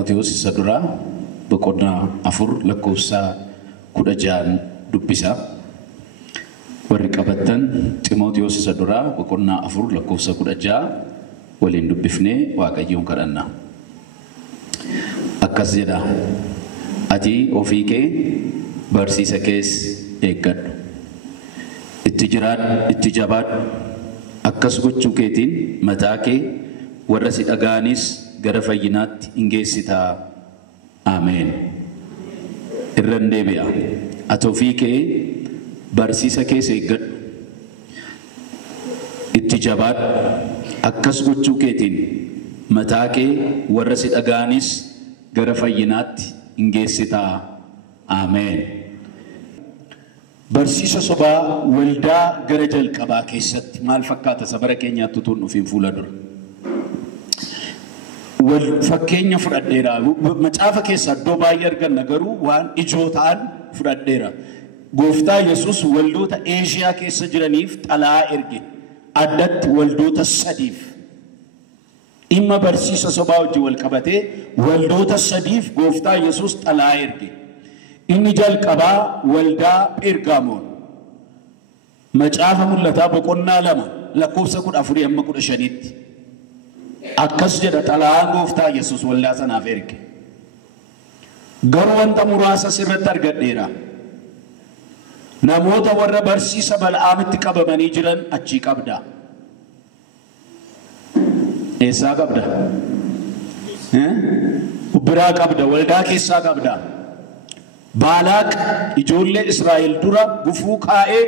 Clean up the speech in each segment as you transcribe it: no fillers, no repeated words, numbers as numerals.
Timoteos Sadura Bokona Afur Lakosa Kudajan Dupisa Warikabatan Timoteos Sadura Bokona Afur Lakosa Kudaja Walin Dupifne Wakayung Karana Akazida Ati Ofike Barsisa Kes Egad Ittijabat Akkas gochuu keetiin mataa kee warra si dhagaanis gara fayyinaatti ingeessita. Ameen. Irran deebi'a. Ati ofii kee barsiisa keessa eeggadhu. Itti jabaadhu. Akkas gochuu keetiin mataa kee warra si dhagaanis gara fayyinaatti ingeessita. Ameen. Barsiisa sobaa waldaa gara jalqabaa keessatti maal fakkaata sabara keenyaatti tuun dhufiin fuula dura. Fakkeenya fudhadheera. Macaafa keessa iddoo baay'ee arganna garuu waan ijoo ta'an fudhadheera. Gooftaa Yesuus waldoota Eeshiyaa keessa jiraniif xalaa erge. Addatti waldoota sadiif. Dhimma barsiisa sobaa wajjin wal qabatee waldoota sadiif Gooftaa Yesuus xalaa erge. Inni jalqabaa waldaa Pergaamoon. Macaafa mul'ataa boqonnaa 2 lakkoofsa 14 hamma 15tti. Akkas jedha xalaan Gooftaa Yesuus waldaa sanaaf erge. Garuu wanta muraasa sirratti argadheera. Namoota warra barsiisa Bala'aamitti qabamanii jiran achii qabda. Eessaa qabda? Biraa qabda. Waldaa keessaa qabda. Baalaaq ijoollee Israa'el dura gufuu kaa'ee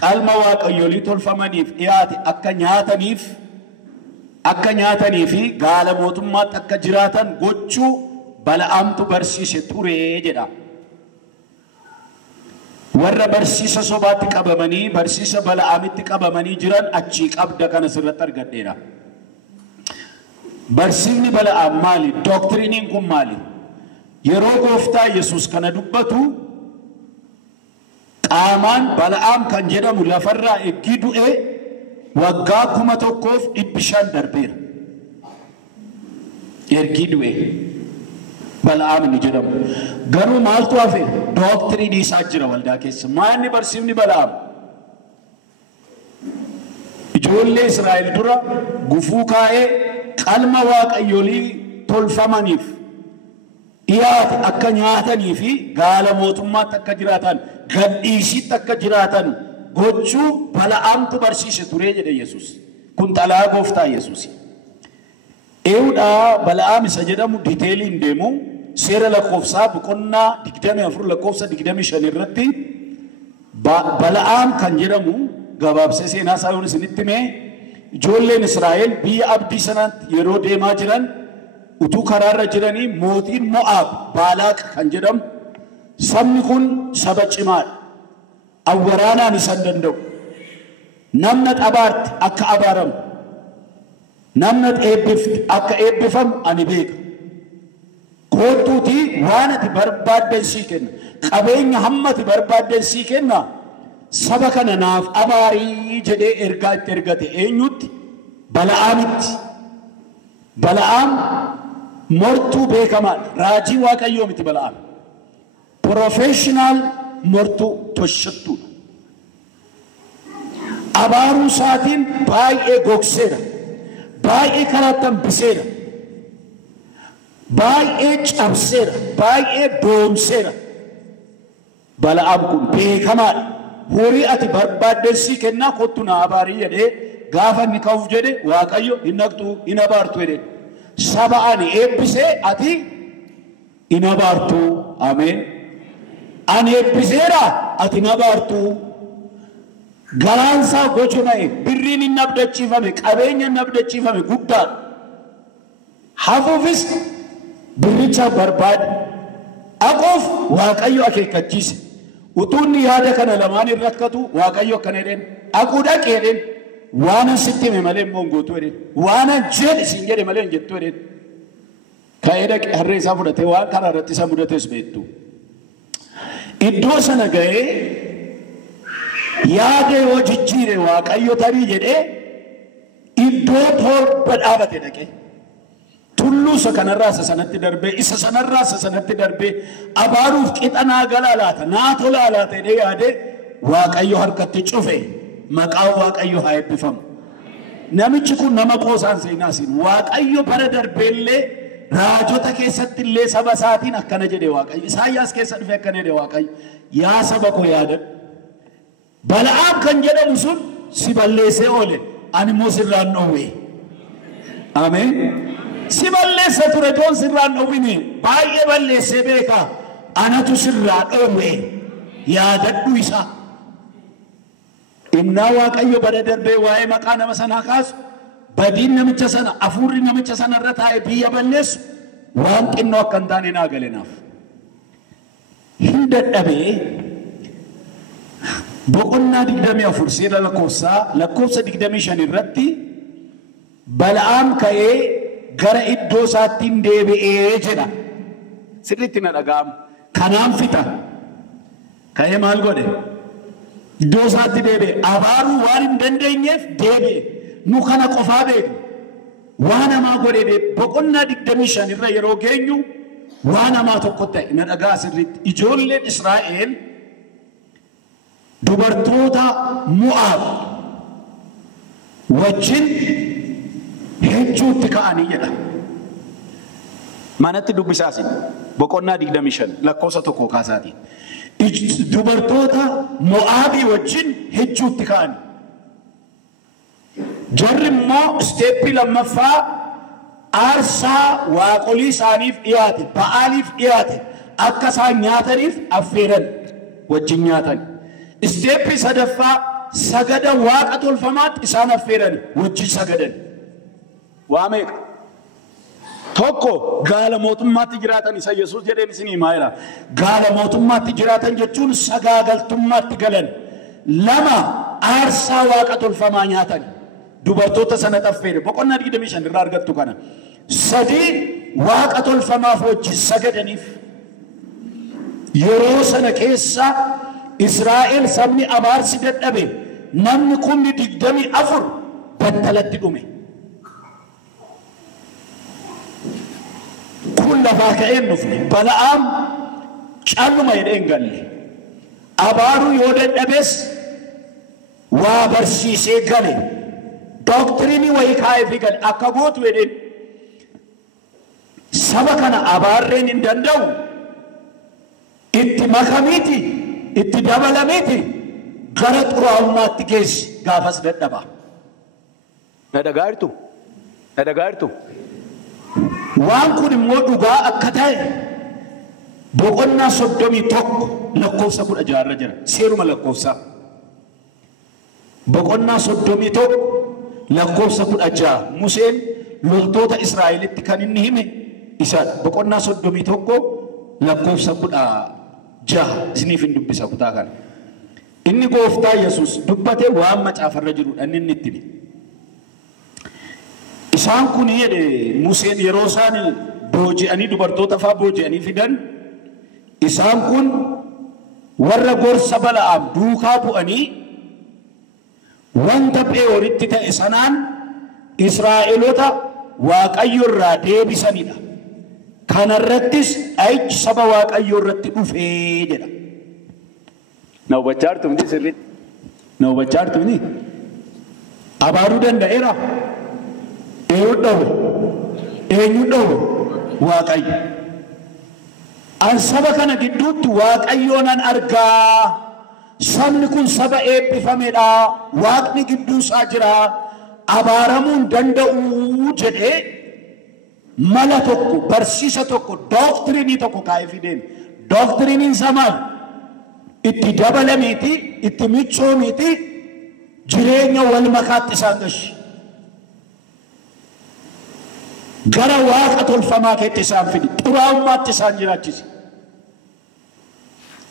qalma waaqayyolii tolfamaniif dhiyaate akka nyaatanii fi gaala mootummaatti akka jiraatan gochuu Bala'aamtu barsiise ture jedha. Warra barsiisa sobaatti qabamanii barsiisa Bala'aamitti qabamanii jiran achii qabda kana sirratti argadheera. Barsiifni Bala'aam maali? Doktiriiniin kun maali? Yeroo Gooftaa Yesuus kana dubbatu qaamaan Bala'aam kan jedhamu lafarraa eegii du'ee waggaa 1,500 darbeera. Ergii du'ee Bala'aam ni jedhamu. Garuu maaltu hafe? Doktiriinii isaa jira waldaa keessa. Maalni barsiifni Bala'aam? Ijoollee Israa'el dura gufuu kaa'ee qalma waaqayyolii tolfamaniif dhiyaate akka nyaatanii fi gaala mootummaatti akka jiraatan gadhiisitti akka jiraatan gochuu Bala'aamtu barsiise ture jedhe Yesuus. Kun xalaa Gooftaa Yesuus. Eewudhaa Bala'aam isa jedhamu diteeliin deemu seera lakkoofsaa boqonnaa 24 lakkoofsa 25 irratti Bala'aam kan jedhamu gabaabsee seenaa isaa yoon isinitti himee ijoolleen Israa'el biyya abdii sanaatti yeroo deemaa jiran utuu karaarra jiranii mootiin Mo'aab Baalaaq kan jedhamu sabni kun saba cimaadha. Awwaraanaan isa danda'u. Namna xabaarti akka abaaramu. Namna eebbifti akka eebbifamu ani beeka. Kootuutii waan ati barbaadden sii kenna. Qabeenya hamma ati barbaadden sii kenna. Saba kana naaf abaarii jedhee ergaa itti ergate eenyutti? Bala'aamitti. Bala'aam mortuu beekamaadha. Raajii waaqayyoo miti Bala'aam. Professional mortuu toshattuudha. Abaaruu isaatiin baay'ee gogseera. Baay'ee karaa tambiseera. Baay'ee cabseera. Baay'ee doomseera. Bala'aam kun beekamaadha. Horii ati barbaadden sii kennaa kottu na abaarii jedhee gaafa inni ka'uuf jedhe waaqayyo hin naqxu hin abaartu jedhe. Saba ani eebbisee ati hin abaartu. Ameen. Ani eebbiseera ati hin abaartu. Galaansaa gochuna'e birriin hin abdachiifame qabeenya hin abdachiifame guddaadha. Hafuufis birricha barbaade. Aquuf waaqayyo akeekkachiise. Utuunni yaada kana lamaan hin rakkatu waaqayyo akkana jedheen aquu dhaqee jedheen waanan sitti hime malee immoo hin gootu jedheen waanan jedhe siin jedhe malee hin jettu jedheen ka'ee dhaqee harree isaa fudhatee waan karaa irratti isa mudates beektu. Iddoo sana ga'ee yaada yoo jijjiire waaqayyo tarii jedhee iddoo torba dhaabate dhaqee tulluu isa kanarraa isa sanatti darbee isa sanarraa isa sanatti darbee abaaruuf qixanaa galaalaata naa tolaalaata jedhee yaadee Waaqayyo harkatti cufe maqaan Waaqayyo haa eebbifamu. Namichi kun nama qoosaan seenaa siin Waaqayyo bara darbeellee raajota keessatti illee saba isaatiin akkana jedhe Waaqayyo. Isaayyaas keessa dhufe akkana jedhe Waaqayyo. Yaa saba koo yaadadhu. Bala'aam kan jedhamu sun si balleessee oole ani immoo sirraan dhoowwe. Ameen. Si balleessa ture toon sirraan dhoowwine baay'ee balleessee beekaa anatu sirraa dhoowwe yaadadhu isaa. Innaa Waaqayyo bara darbee waa'ee maqaa nama sanaa kaasu badiin namicha sana afuurri namicha sana irra taa'ee biyya balleessu waan xinnoo akka hin taane naa galenaaf. Hin dadhabee boqonnaa 24 seera lakkoofsa 25 irratti Bala'aam ka'ee gara iddoo isaatti hin deebi'ee jedha. Sirriitti na dhaga'amu. Kanaan fixa. Ka'ee maal godhe? Iddoo isaatti deebi'e. Abaaruu waan hin dandeenyeef deebi'e. Nu kana qofaa beeku. Waan hamaa godhe boqonnaa 25 irra yeroo geenyu waan hamaa tokko ta'e na dhagaa sirriitti. Ijoolleen Israa'el dubartoota Mo'aab wajjin hechuutti ka'anii jedha. Manatti dubbisaasin boqonnaa 25 lakkoofsa tokko kaasaatiin. Dubartoota Mo'aabii wajjin hechuutti ka'anii. Jarri immoo isteeppii lammaffaa aarsaa waaqolii isaaniif dhiyaate ba'aaliif dhiyaate akka isaan nyaataniif affeeran wajjin nyaatan. Isteeppii sadaffaa sagada waaqa tolfamaatti isaan affeeran wajjin sagadan. Waa meeqa? Tokko gaala mootummaatti jiraatan isa Yesuus jedheen isinii himaa jira. Gaala mootummaatti jiraatan jechuun sagaagaltummaatti galan. Lama aarsaa waaqa tolfamaa nyaatan. Dubartoota sana affeere boqonnaa 25 irraa argattu kana. Sadii waaqa tolfamaaf wajjin sagadaniif. Yeroo sana keessa Israa'el sabni abaarsi dadhabe namni 24,000 battalatti dhume. Kun lafaa ka'een dhufne Bala'aam calluma jedheen galle. Abaaruu yoo dadhabes waa barsiisee gale. Doktrinii wayii kaa'ee fi gale akka gootu jedheen saba kana abaarreen hin danda'u itti makamiiti itti dabalamiiti gara xuraa'ummaatti geessi gaafas dadhaba. Na dhagaa'irtu. Waan kun immoo dhugaa akka ta'e boqonnaa 31 lakkoofsa 16 irra jira. Seeruma lakkoofsaa. Boqonnaa 31 lakkoofsa 16 Museen loltoota Israa'elitti kan inni hime isaadha. Boqonnaa 31 lakkoofsa 16 isiniif hin dubbisa kutaa kana. Inni gooftaa Yesuus dubbate waan macaafarra jirudha inni itti hime. Isaan kun jedhe Museen yeroo isaan booji'anii dubartoota fa'aa booji'anii fidan isaan kun warra gorsa Bala'aam duukaa bu'anii wanta Phe'ooritti ta'e sanaan Israa'eloota Waaqayyo irraa deebisanidha. Kanarrattis dha'ichi saba Waaqayyo irratti dhufee jedha. Na hubachaa jirtu miti sirriitti? Na hubachaa jirtu miti? Abaaruu danda'eera? Eenyu dhawu Waaqayyo. An saba kana gidduutti Waaqayyoon an argaa. Sabni kun saba eebbifamedha. Waaqni gidduusaa jira. Abaaramuun danda'u jedhee mala tokko barsiisa tokko doktrinii tokko kaa'ee fideen. Doktriniin samaan itti dabalameeti itti michoomeeti jireenya wal makaatti isaan gashi. Gara waaqa tolfamaa keetti isaan fidi. Xuraa'ummaatti isaan jiraachise.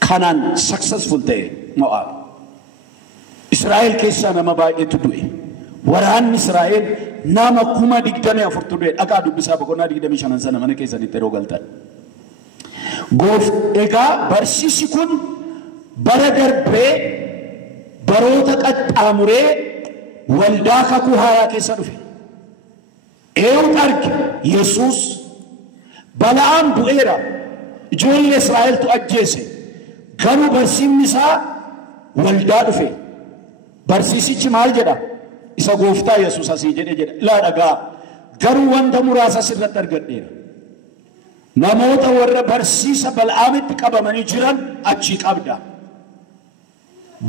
Kanaan successful ta'e Mo'aab. Israa'el keessaa nama baay'eetu du'e. Waraanni Israa'el nama 24,000 du'e. Dhaqaa dubbisaa boqonnaa 25 sana mana keessanitti yeroo galtan. Egaa barsiisi kun bara darbee baroota qaxxaamuree waldaa kakuu haaraa keessa dhufe. Eewut arge Yesuus Bala'aam du'eera ijoollee Israa'eltu ajjeese garuu barsiisni isaa waldaa dhufe barsiisichi maal jedha isa gooftaa Yesuus asii jedha laa dhagaa garuu wanta muraasa sirratti argadheera namoota warra barsiisa Bala'aamitti qabamanii jiran achi qabda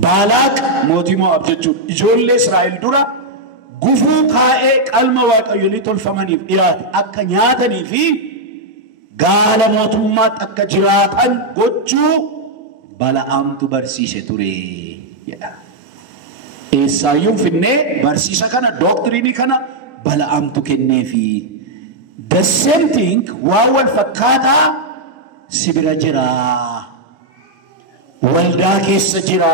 Baalaaq mootii Mo'aab jechuudha ijoollee Israa'el dura gufuu kaa'ee qalma waaqayyolii tolfamaniif dhiyaate akka nyaatanii fi gaala mootummaatti akka jiraatan gochuu Bala'aamtu barsiise ture jedha. Eessaayyuun finnee barsiisa kana doktrinii kana Bala'aamtu kenneefi. The same thing waa wal fakkaataa sibira jira. Waldaa keessa jira.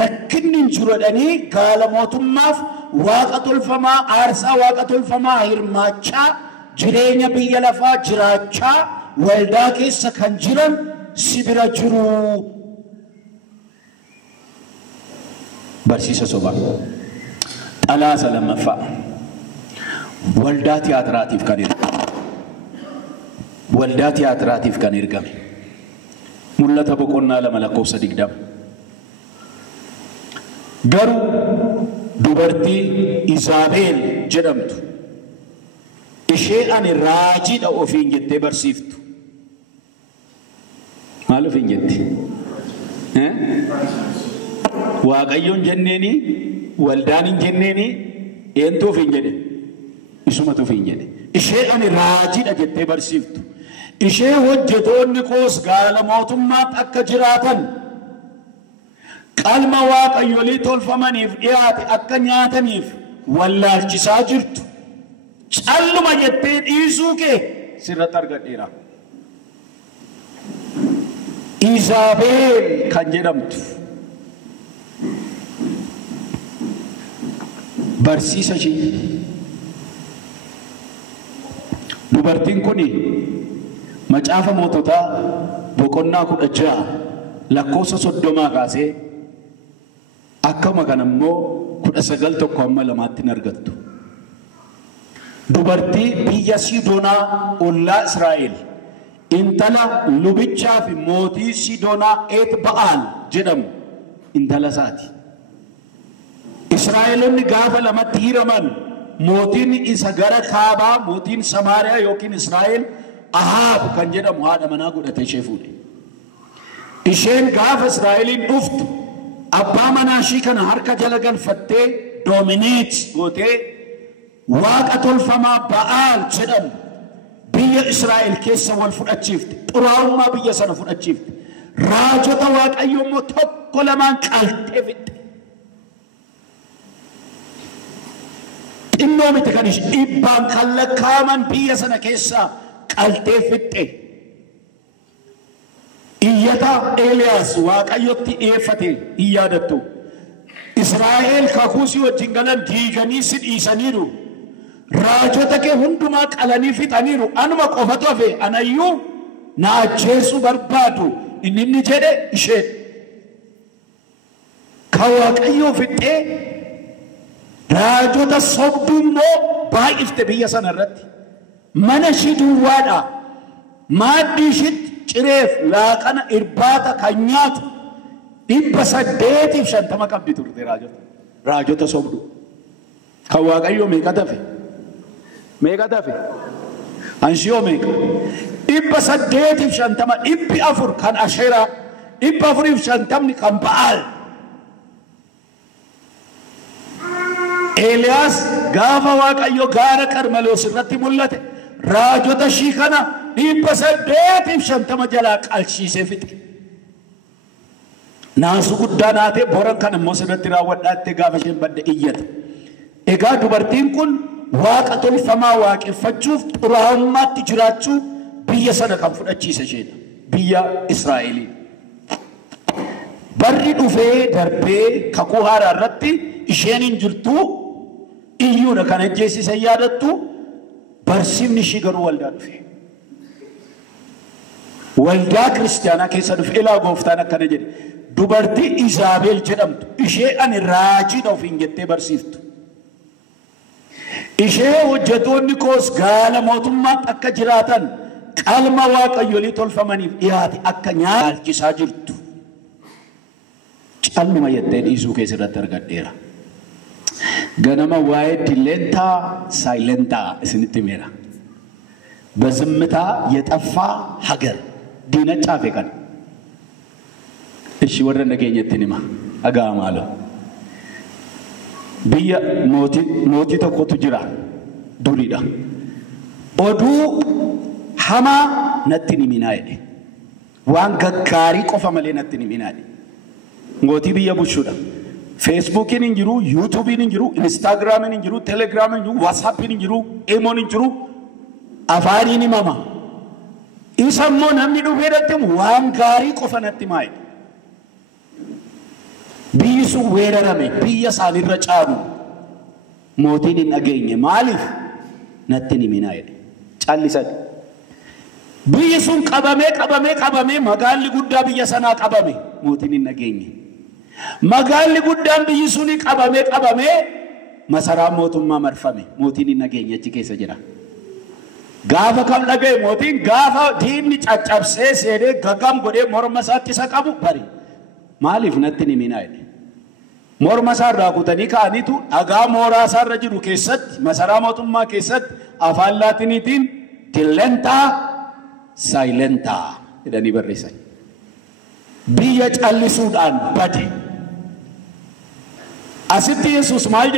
Rakkinni jirodhanii gaala mootummaaf waaqa tolfamaa aarsaa waaqa tolfamaa hirmaachaa jireenya biyya lafaa jiraachaa waldaa keessa kan jiran sibira jiru. Barsiisa sobaa xalaasa lammaffaa waldaa tiyaatiraatiif kan ergame waldaa tiyaatiraatiif kan ergame mul'ata boqonnaa 2:20 garuu dubartii Izaabeel jedhamtu ishee ani raajiidha ofiin jettee barsiiftu maal ofiin jetti waaqayyoon jenneeni waldaan hin jenneeni eentu ofiin jedhe isumatu ofiin jedhe ishee ani raajiidha jettee barsiiftu ishee hojjetoonni koos gaala mootummaatti akka jiraatan qalma waaqayyolii tolfamaniif dhiyaate akka nyaataniif wallaalchisaa jirtu calluma jettee dhiisuu kee sirratti argadheera. Izaabeel kan jedhamtu barsiisa ishee dubartiin kun macaafa moototaa boqonnaa 16 lakkoofsa 30 kaasee akkuma kan immoo 19:1-2 argattu. Dubartii biyya Sidoonaa ollaa Israa'el intala lubichaa fi mootii Sidoonaa Et Ba'aal jedhamu intala isaati. Israa'eloonni gaafa lamatti hiraman mootiin isa gara kaabaa mootiin Samaariyaa yookiin Israa'el Ahaab kan jedhamu haadha manaa godhatee ishee fuudhe. Isheen gaafa Israa'eliin dhuftu abbaa manaa ishii kana harka jala galfattee doomineet gootee waaqa tolfamaa Ba'aal jedhamu biyya Israa'el keessa wal fudhachiifte xuraa'ummaa biyya sana fudhachiifte raajota waaqayyoo immoo tokko lamaan qaltee fixxe. Innoo miti kan ishee dhibbaan kan lakkaaman biyya sana keessaa qaltee fixxe. Iyyata Eeliyaas waaqayyotti dhiyeeffate hin yaadattu. Israa'el kakuusii wajjin galan diiganii si dhiisaniiru. Raajota kee hundumaa qalanii fixaniiru. Anuma qofatu hafe anayyuu na ajjeesuu barbaadu. Inni jedhe ishee kan waaqayyoo fixxee raajota sobduu immoo baay'ifte biyya sana irratti. Mana ishii duwwaadha. Maaddii ishiitti cireef laaqana irbaata kan nyaatu 850 qabdi turte raajota sobduu. Kan waaqayyoo meeqa tafe? Meeqa tafe? Anshiyoo meeqa? 850 400 kan Asheeraa 450 kan Ba'aal. Eeliyaas gaafa waaqayyoo gaara Qarmeloos irratti mul'ate raajota ishii kana 850 jalaa qalchiisee fixe. Naasu guddaa naatee boran kan immoo sirratti raawwadhaattee gaafa isheen badde iyyate. Egaa dubartiin kun waaqa tolfamaa waaqeffachuuf xuraa'ummaatti jiraachuu biyya sana kan fudhachiise isheedha. Biyya Israa'eliin. Barri dhufee darbee kakuu haaraa irratti isheen hin jirtu iyyuudha kan ajjeesise yaadattu barsiifni ishii garuu waldaa dhufe. Waldaa kiristaanaa keessa dhufe ilaa gooftaan akkana jedhe dubartii Izaabeel jedhamtu ishee ani raajiidha ofiin jettee barsiiftu. ishee hojjetoonni koos gaala mootummaa akka jiraatan qalma waaqayyolii tolfamaniif dhiyaate akka nyaalchisaa jirtu calluma yettee dhiisuu keessatti argadheera. ganama waa'ee dilentaa ሳይለንታ isinitti meera በዝምታ የጠፋ ሀገር ዲነጫ ፈቀን እሺ ወደ ነገኘት ንማ አጋማለ ብየ ሞቲ ተቆቱ ጅራ ዱሪዳ ኦዱ ሐማ ነትኒ ሚናይ ዋን ገካሪ ቆፈ መሌ ነትኒ ሚናይ ሞቲ ብየ ቡሹዳ ፌስቡክን እንጅሩ ዩቲዩብን እንጅሩ ኢንስታግራምን እንጅሩ ቴሌግራምን እንጅሩ ዋትስአፕን እንጅሩ ኤሞን እንጅሩ አፋሪኒ ማማ ኢሰሞ ነምኒ ዱፌረትም ዋን ጋሪ ቆፈ ነቲ ማይ ቢይሱ ወረረመ ቢያሳኒ ረጫሩ ሞቲን ነገኘ ማሊፍ ነትኒ ሚናይ ጫሊሰት ቢይሱን ቀበሜ መጋሊ ጉዳ ቢያሰና ቀበሜ ሞቲን ነገኘ መጋሊ ጉዳን ቢይሱኒ ቀበሜ መሰራ ሞቱማ መርፈሜ ሞቲን ነገኘ እቺ ከሰ ጅራ ጋፋ ከም ለገ ሞቲን ጋፋ ዲኒ ጫጫብሴ ሴዴ ገጋም ጎዴ ሞርመሳት ይሰቀቡ በሪ ማሊፍ ነትኒ ሚናይ ሞርመሳር ራቁተኒ ካኒቱ አጋ ሞራሳር ረጅሩ ከሰት መሰራ ሞቱማ ከሰት አፋላትኒቲን ዲለንታ ሳይለንታ ደኒ በሪሰኝ ቢየ ጫሊሱዳን ባዲ አስቲ ኢየሱስ ማልጀ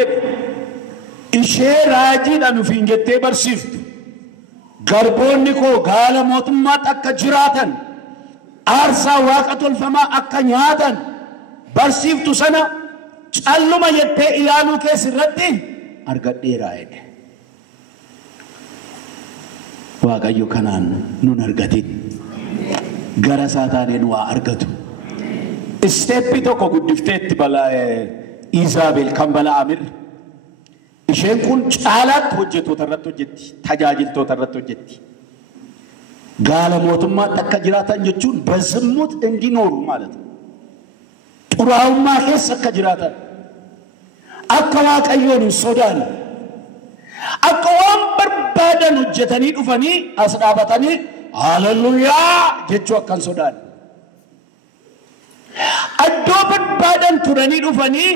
ኢሼ ራጂዳን ፊንጀቴ በርሲፍቱ ገርቦኒ ኮ ጋለ ሞቱማ ተከ ጅራተን አርሳ ዋቀቶል ፈማ አከኛተን በርሲፍቱ ሰና ጫሉማ የቴ ኢላሉ ከስረቲ አርገዴራ አይደ ዋጋዩ ከናን ኑን አርገቲ ገረሳታኔን ዋ አርገቱ ስቴፕ ቶኮ ጉድፍቴት በላ ኢዛቤል ከምበላ አሚር isheen kun caalaatti hojjettoota irratti hojjetti tajaajiltoota irratti hojjetti gaala mootummaa akka jiraatan jechuun በዝሙት እንዲኖሩ ማለት ነው ጡራውማ keessa akka jiraatan akka waaqayyoon ሶዳን akka waan barbaadan hojjetanii dhufanii as dhaabatanii ሃሌሉያ jechuu akkan ሶዳን addoo barbaadan turanii dhufanii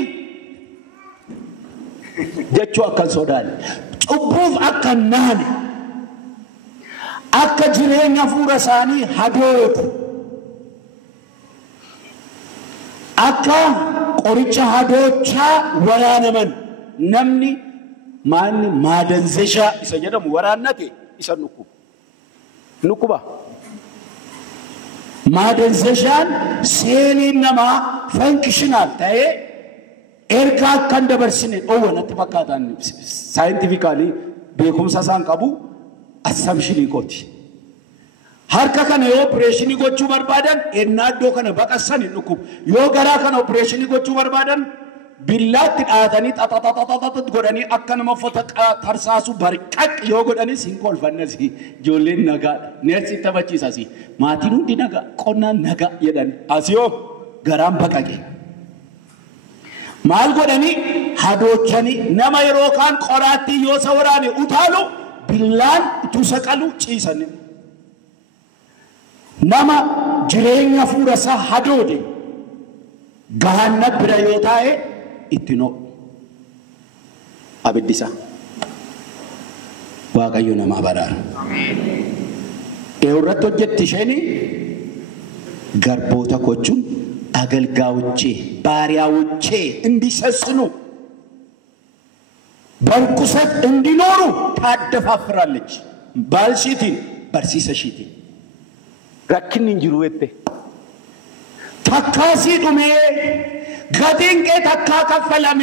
jechuu akkan ሶዳን cubbuuf akka naane akka jireenya fuura isaanii hadootu akka qoricha hadoochaa waraanaman namni maanni maadanzeshaa isa jedhamu waraannate isa nukkuba maadanzeshaan seeliin namaa fankishinaal ta'ee erga kan dabarsine owanatti fakkaatan scientifically beekumsa isaan qabu assumption kooti harka kana yoo operation gochuu barbaadan ennaadoo kana baqassan nukub yoo garaa kana operation gochuu barbaadan billaatti dhaatanii xaxaxaxaxat godhanii akka nama fota tarsaasu barqaq yoo godhanii sin kolfannasi ijoolleen nagaa neersi taphachiisasi maatiin hundi nagaa qonnaan nagaa jedhan asiyoo garaan baqaqe maal godhani hadoochani nama yeroo kaan qoraatti yoo sawaraane utaalu billaan tusaqalu ciisani nama jireenya fuura isaa hadoode gahanna bira yoo taa'e ittino abiddisa waaqayyo nama baraara eerratto jetti sheni garboota kochuun አገልጋዮቼ ባሪያዎቼ እንዲሰስኑ በርኩሰት እንዲኖሩ ታደፋፍራለች ባልሲቲን በርሲሰሺቲ ረክን እንጅሩ ወጤ ታካሲ ዱሜ ጋዲንቄ ታካ ከፈለሜ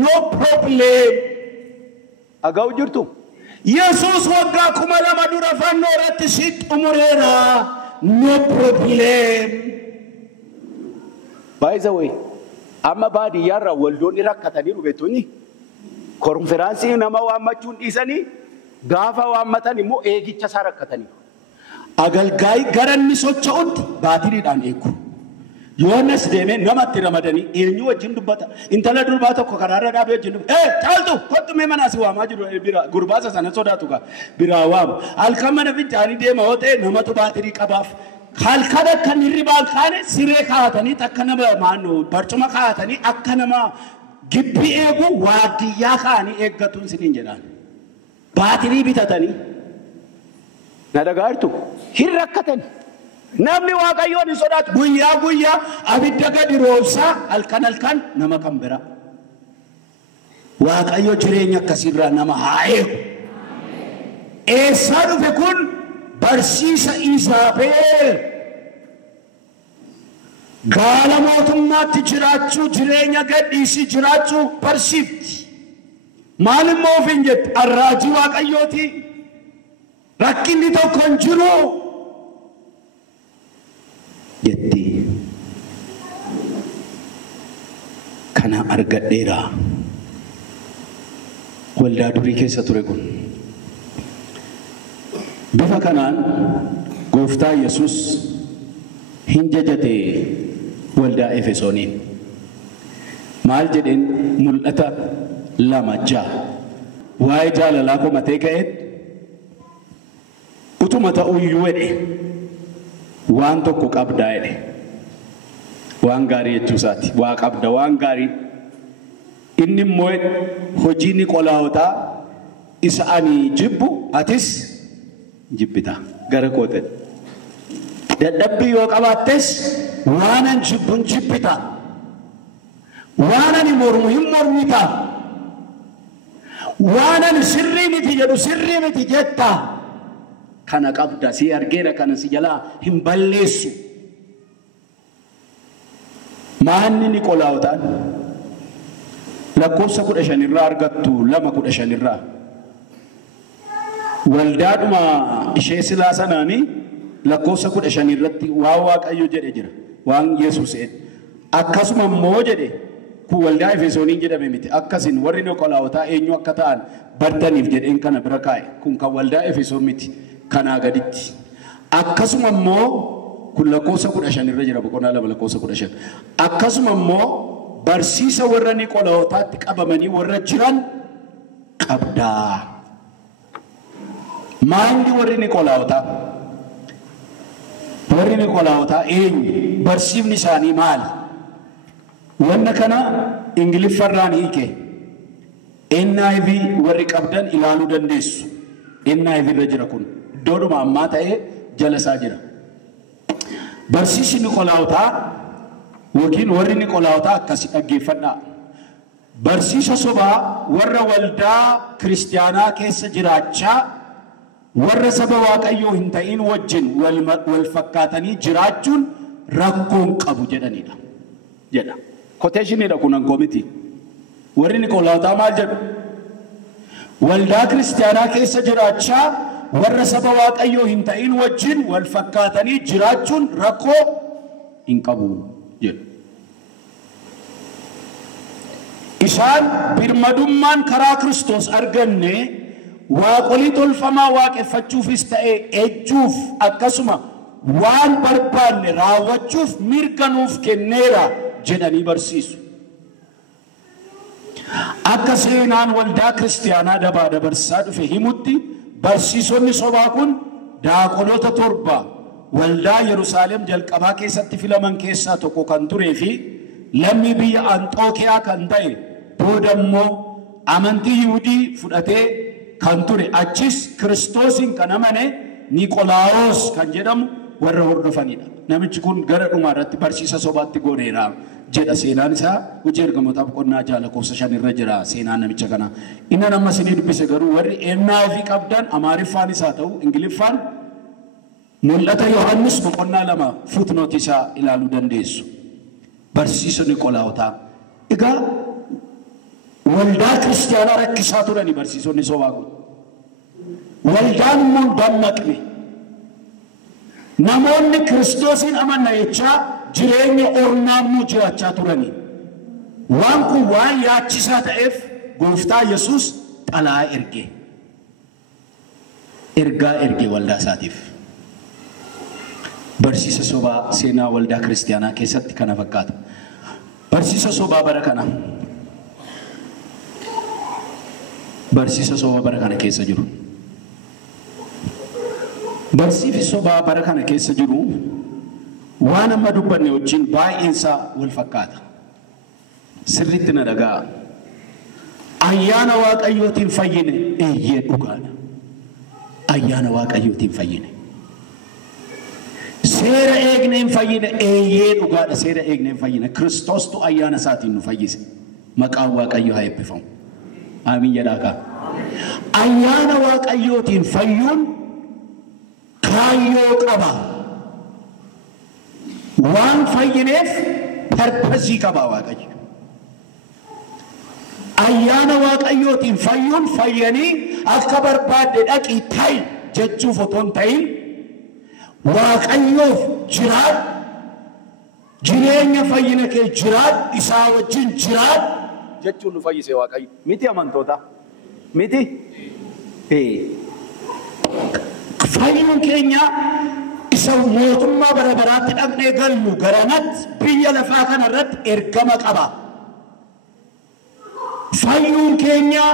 ኖ ፕሮብሌም አጋው ጅርቱ ኢየሱስ ወጋ ኩመለማ ዱረ ፈኖ ረትሲት ኡሙሬራ ኖ ፕሮብሌም By the way, amma baadi yarra waldoon rakkatanii rubeetonni konferansii nama waammachuun dhiisanii gaafa waammatan immoo eegicha isaa rakkatanii agalgaay garanni socho'utti baatiriidhaan eegu Yohaannis deemee namatti ramadanii eenyu wajjin dubbata. Intala durbaa tokko karaarra dhaabee wajjin dubbata. Caaltu kottu mee mana asii waamaa jiru bira gurbaasa sana sodaatu ka biraa waamu. Halkan mana fincaanii deema yoo ta'e namatu baatirii qabaaf. Halkan akka hirribaan kaane siree kaa'atanii akka nama maannoo barcuma kaa'atanii akka nama gibbii eegu waardiyyaa kaa'anii eeggatuun siniin jedhaan. Baatirii bitatanii. Na dhagaartu hin rakkatan. Namni waaqayyoon hin sodaatu guyyaa guyyaa abidda gadi roobsaa halkan nama kan bira. Waaqayyo jireenya akkasiirraa nama haa eegu. Eessaa dhufe kun barsiisa Iizaabeel. Gaala mootummaatti jiraachuu jireenya gadhiisii jiraachuu barsiifti. Maal immoo ofiin jette arraajii waaqayyooti. Rakkinni tokko hin jiru. Jetti kana argadheera. Waldaa durii keessa ture kun bifa kanaan gooftaa Yesuus hin jajate waldaa Efesooniin. Maal jedheen mul'ata 2:6 waa'ee jaalalaa komatee ka'eet utuma ta'uyyuu jedhe waan tokko qabdaa jedhe. Waan gaarii jechuu isaati. Waa qabda waan gaarii. Inni immoo hojii Niqolaawotaa isa ani jibbu atis jibbita gara koote. Dadhabbii yoo qabaattes waan an jibbun jibbita. Waan ani mormu hin mormita. Waan ani sirrii miti jedhu sirrii miti jetta. Kana qabda si argeera kana si jalaa hin balleessu. Maanni Niqolaawotaan lakkoofsa 15 irraa argattu 2:15 irraa. Waldaadhuma ishee silaa sanaanii lakkoofsa 15 irratti waan Waaqayyo jedhe jira. Waan Yesuus jedhe. Akkasuma immoo jedhe kun waldaa Efesooniin jedhame miti. Akkasin warri Niqolaawotaa eenyu akka ta'an bartaniif jedheen kana bira kaa'e. Kun kan waldaa Efesoon miti. Kanaa gaditti. Akkasuma immoo kun lakkoofsa 15 irra jira boqonnaa 2 lakkoofsa 15. Akkasuma immoo barsiisa warra Niqolaawotaatti qabamanii warra jiran qabdaa. Maalli warri Niqolaawotaa? Warri Niqolaawotaa eenyu? Barsiifni isaanii maali? Wanna kana Ingiliffarraan hiike. NIV warri qabdan ilaaluu dandeessu. NIV irra jira kun. Iddoodhuma ammaa ta'ee jala isaa jira. Barsiisi Niqolaawotaa yookiin warri Niqolaawotaa akkasi dhaggeeffadhaa. Barsiisa sobaa warra waldaa kiristaanaa keessa jiraachaa warra saba Waaqayyoo hin ta'in wajjin wal fakkaatanii jiraachuun rakkoon qabu jedhanidha. Jedha. Koteeshiniidha kun ankoo miti. Warri Niqolaawotaa maal jedhu? Waldaa kiristaanaa keessa jiraachaa warra saba Waaqayyoo hin ta'in wajjin wal fakkaatanii jiraachuun rakkoo hin qabu jedhu. Isaan birmadummaan karaa Kiristoos arganne waaqolii tolfamaa waaqeffachuufis ta'ee ejjuuf akkasuma waan barbaanne raawwachuuf mirga nuuf kenneera jedhanii barsiisu. Akka seenaan waldaa kiristaanaa dabarsaa dhufe himutti barsiisonni sobaa kun daaqonoota 7 waldaa Yerusaalem jalqabaa keessatti filaman keessaa tokko kan turee fi lammii biyya Anxookiyaa kan ta'e booda immoo amantii Yihuudii fudhatee kan ture achis Kiristoosin kan amane Niqolaawos kan jedhamu warra hordofanidha. Namichi kun gara dhumaa irratti barsiisa sobaatti gooneera jedha seenaan isaa. Hojii ergamootaa boqonnaa 6 lakkoofsa 5 irra jira seenaan namicha kana. Inni nama isinii dubbise garuu warri NIV qabdan Amaariffaan isaa ta'u Ingiliffaan mul'ata Yohaannis boqonnaa 2 footnote isaa ilaaluu dandeessu. Barsiisa Niqolaawotaa. Egaa waldaa kiristaanaa rakkisaa turani barsiisonni sobaa kun. Waldaan immoo dammaqne. Namoonni Kiristoosin amanna jechaa jireenya ornaamuu jiraachaa turani. Waan kun waan yaachisaa ta'eef gooftaa Yesuus xalaa erge. Ergaa erge waldaa isaatiif. Barsiisa sobaa seenaa waldaa kiristaanaa keessatti kana fakkaata. Barsiisa sobaa bara kana. Barsiisa sobaa bara kana keessa jiru. Barsiifni sobaa bara kana keessa jiru waan amma dubbanne wajjin baay'eensaa wal fakkaata. Sirriitti na dhaga'a. Ayyaana Waaqayyootiin fayyine eeyyee dhugaadha. Ayyaana Waaqayyootiin fayyine. Seera eegneen fayyine eeyyee dhugaadha. Seera eegneen fayyine. Kiristoostu ayyaana isaatiin nu fayyise. Maqaan Waaqayyoo haa eebbifamu. Amiin jedhaa kaa. Ayyaana Waaqayyootiin fayyuun kaayyoo qaba. Waan fayyineef parpasii qaba Waaqayyo. Ayyaana Waaqayyootiin fayyuun fayyanii akka barbaadde dhaqii ta'i jechuuf otoo hin ta'in Waaqayyoof jiraadhu, jireenya fayyina kee jiraadhu, isaa wajjin jiraadhu jechuun nu fayyise Waaqayyo. Miti amantoota? Miti? Fayyuun keenya isa mootummaa bara baraatti dhaqnee gallu garanatti biyya lafaa kanarratti ergama qaba. Fayyuun keenya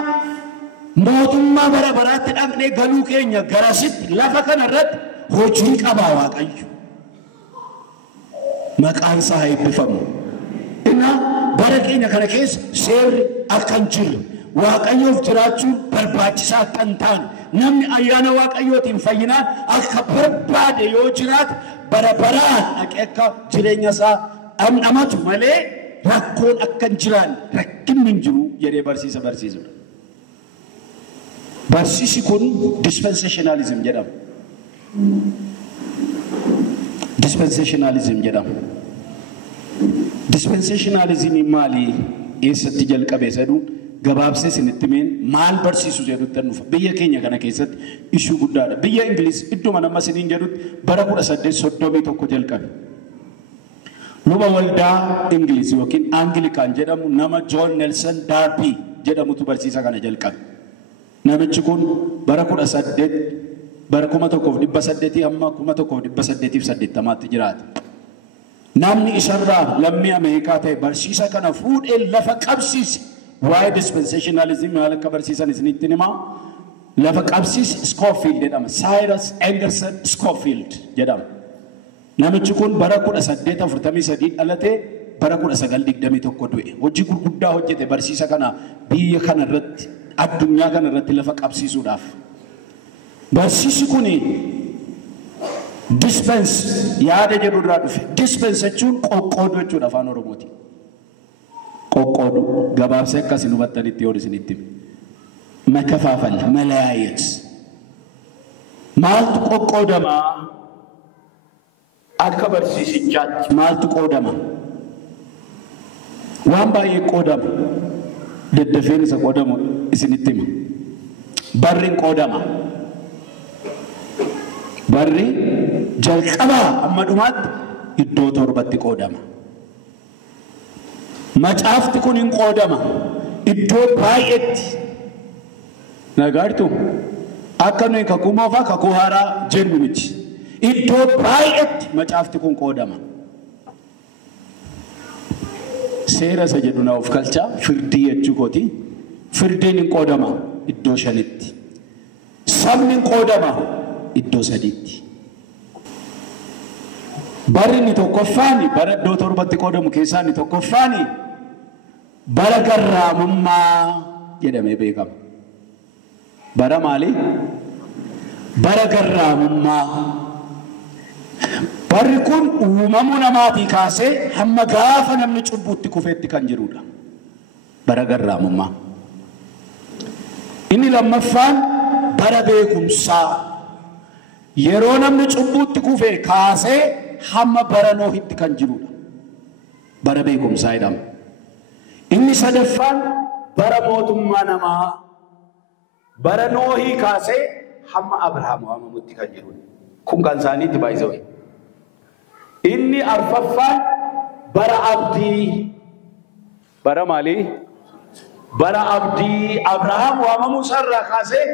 mootummaa bara baraatti dhaqnee galuu keenya garasitti lafa kanarratti hojii qaba Waaqayyo. Maqaan isaa haa eebbifamu. Innaa bara keenya kana keessa seerri akka hin jirre Waaqayyoof jiraachuun barbaachisaa akka hin taane namni ayyaana Waaqayyootiin fayyinaan akka barbaade yoo jiraate bara baraan dhaqee akka jireenya isaa dhamdhamatu malee rakkoon akka hin jiraanne rakkinni hin jiru jedhee barsiisa barsiisudha. Barsiisi kun dispensationalism jedhama. Dispensationalism jedhama. Dispensationalism maali? Eessatti jalqabee jedhuun gabaabsee isinitti meen maal barsiisu jedhutti nufa. Biyya keenya kana keessatti ishuu guddaadha. Biyya Ingiliz idduma nama isiniin jedhutti bara 1831 jalqabe. Luba waldaa Ingiliz yookiin Anglikaan jedhamu nama John Nelson Darby jedhamutu barsiisa kana jalqabe. Namichi kun bara 1800 hamma 1880tti jiraate. Namni isarraa lammii Ameerikaa ta'e barsiisa kana fuudhee lafa qabsiise. Waa'ee dispensationalism maal akka barsiisan isinitti himaa. Lafa qabsiise Scofield jedhama. Cyrus Anderson Scofield jedhama. Namichi kun bara 1843 dhalatee bara 1921 du'e. Hojii gurguddaa hojjete barsiisa kana biyya kana irratti addunyaa kana irratti lafa qabsiisuudhaaf. Barsiisi kuni dispense yaada jedhu irraa dhufe. Dispense jechuun qoqqooduu jechuudha afaan Oromooti. Qoqqooduu gabaabsee akkasiin hubattanitti yoo isinitti makafaafal malaayet maaltu qoqqoodama akka barsiisichaatti maaltu qoodama waan baay'ee qoodama daddafeen isa qoodamu isinitti hima. Barri qoodama. Barri jalqabaa amma dhumaatti iddoo torbatti qoodama. Macaafti kun hin qoodama iddoo baay'eetti. Nagaartu akka nuyi kakuu moofaa kakuu haaraa jennu miti. Iddoo baay'eetti macaafti kun qoodama. Seera isa jedhu na of galchaa firdii jechuu kooti. Firdiin hin qoodama iddoo 5tti. Sabni hin qoodama iddoo 3tti. Barri inni tokkoffaani bara iddoo torbatti qoodamu keessaa inni tokkoffaani bara garraamummaa jedhamee beekama. Bara maali? Bara garraamummaa. Barri kun uumamuu namaatii kaasee hamma gaafa namni cubbuutti kufeetti kan jirudha. Bara garraamummaa. Inni lammaffaan bara beekumsaa. Yeroo namni cubbuutti kufee kaasee hamma bara Noohitti kan jirudha. Bara beekumsaa jedhama. Inni sadaffaan bara mootummaa namaa. Bara Noohii kaasee hamma Abrahaam waamamutti kan jirudha. Kun kan isaaniitti baay'isee. Inni arfaffaan bara abdii. Bara maali? Bara abdii Abrahaam waamamuu sarraa kaasee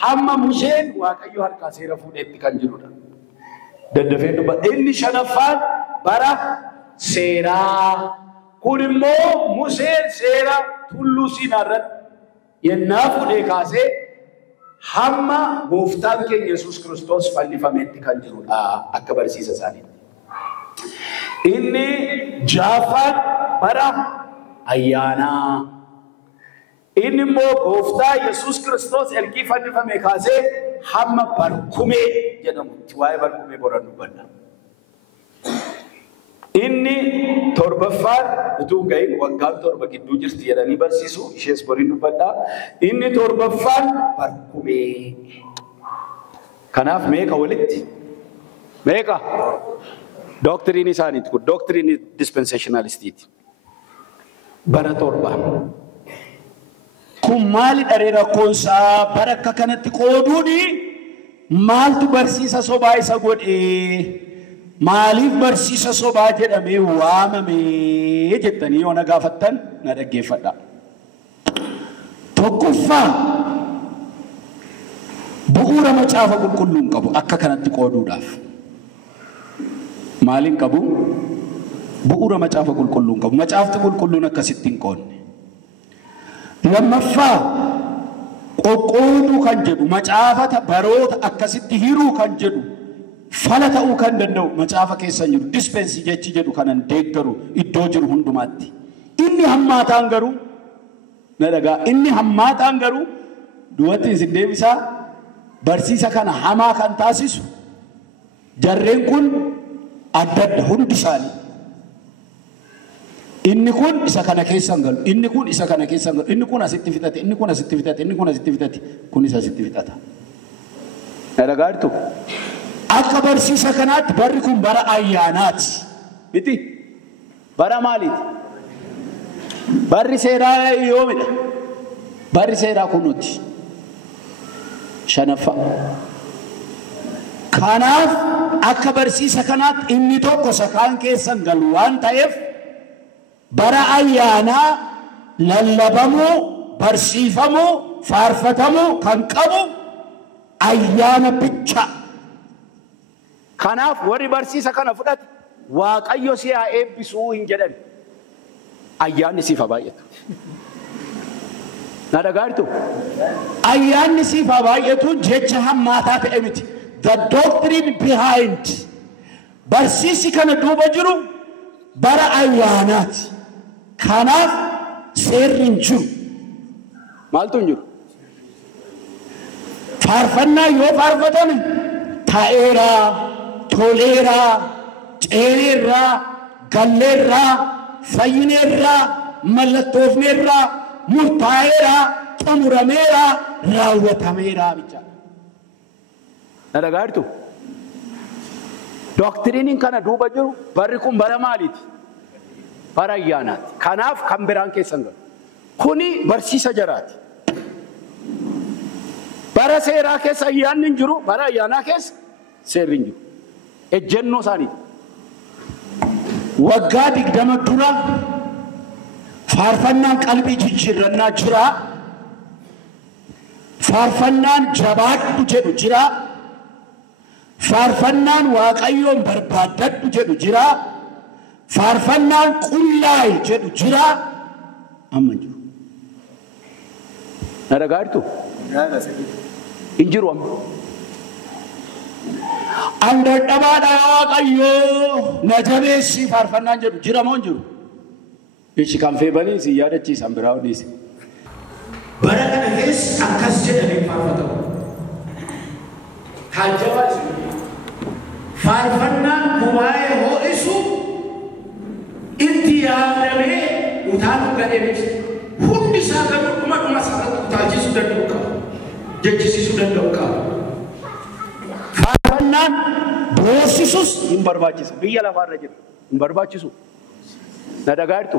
hamma Museen Waaqayyo harkaa seera fuudheetti kan jirudha. Daddafee dubbata. Inni shanaffaan bara seeraa. Kun immoo Museen seera tulluu Siinaa irratti yennaa fuudhee kaasee hamma gooftaan keenya Yesuus Kiristoos fannifametti kan jirudha akka barsiisa isaaniitti. Inni ja'affaan bara ayyaanaa. Inni immoo gooftaa Yesuus Kiristoos erga fannifamee kaasee hamma barkumee jedhamutti waa'ee barkumee boran dubbanna. Inni torbaffaan utuu gahin waggaan 7 gidduu jirti jedhanii barsiisu ishees borin dubbadha. Inni torbaffaan barkumee. Kanaaf meeqa walitti? Meeqa? Doktiriin isaaniiti kun doktiriin dispensationalistiiti. Bara 7. Kun maali dharee rakkoonsaa bara akka kanatti qooduuni maaltu barsiisa sobaa isa godhee? Maaliif barsiisa sobaa jedhamee waamamee jettanii yoo na gaafattan na dhaggeeffadha. Tokkoffaa bu'uura macaafa qulqulluun qabu akka kanatti qooduudhaaf. Maaliin qabu? Bu'uura macaafa qulqulluun qabu. Macaafti qulqulluun akkasitti hin qoodne. Lammaffaa qoqqooduu kan jedhu macaafata baroota akkasitti hiruu kan jedhu. Fala ta'uu kan danda'u macaafa keessa jiru dispensii jechi jedhu kanan deeggaru iddoo jiru hundumaatti. Inni hammaataan garuu na dhagaa inni hammaataan garuu duwwatti isin deebisaa barsiisa kana hamaa kan taasisu jarreen kun adda adda hundi isaanii. Inni kun isa kana keessa hin galu, inni kun isa kana keessa hin galu, inni kun asitti fixate, inni kun asitti fixate, inni kun asitti fixate, kun isa asitti fixata. Na dhagaa jirtu? Akka barsiisa kanaatti barri kun bara ayyaanaati. Miti? Bara maaliiti? Barri seeraa yoomidha? Barri seeraa kunuuti. Shanaffa. Kanaaf akka barsiisa kanaatti inni tokko sakaan keessa hin galu waan ta'eef bara ayyaanaa lallabamuu, barsiifamuu, faarfatamuu kan qabu ayyaana bicha. Kanaaf warri barsiisa kana fudhate Waaqayyo si haa eebbisuu hin jedhan. Ayyaanni siif haa baay'atu. Na dhagaa jirtu? Ayyaanni siif haa baay'atu jecha hammaataa ta'e miti. The doctrine behind barsiisi kana duuba jiru bara ayyaanaati. Kanaaf seerri hin jiru. Maaltu hin jiru? Faarfannaa yoo faarfatame ta'eeraa, toleeraa, ceereerraa, galleerraa, fayyineerraa, mallattoofneerraa, murtaa'eeraa, xumurameeraa, raawwatameeraa bicha. Na dhagaa jirtu? Doktiriiniin kana duuba jiru barri kun bara maaliiti? Bara ayyaanaati. Kanaaf kan biraan keessa hin galu. Kuni barsiisa jaraati. Bara seeraa keessa ayyaanni hin jiru, bara ayyaanaa keessa seerri hin jiru. Ejjennoo isaaniiti. Waggaa 20 dura faarfannaan qalbii jijjiirrannaa jira. Faarfannaan jabaadhu jedhu jira. Faarfannaan Waaqayyoon barbaaddadhu jedhu jira. Faarfannaan qullaayi jedhu jira. Amma jiru. Na dhagaa jirtu? Hin jiru amma. Andadhabaadha Waaqayyoo na jabeessi faarfannaan jedhu jira moo hin jiru? Ichi kan feebanii si yaadachiisan biraa odeessi. Bara kana keessa akkas jedhanii faarfatamu. Kan jabaatu faarfannaan gubaa'ee ho'isu itti yaadamee utaaluu gadhee miti. Hundi isaa garuu dhuma isaatti utaalchisuu danda'u qaba. Jechisiisuu danda'u qaba. Faarfannaan boosisus hin barbaachisu. Biyya lafaarra jiru hin barbaachisu. Na dhagaa jirtu?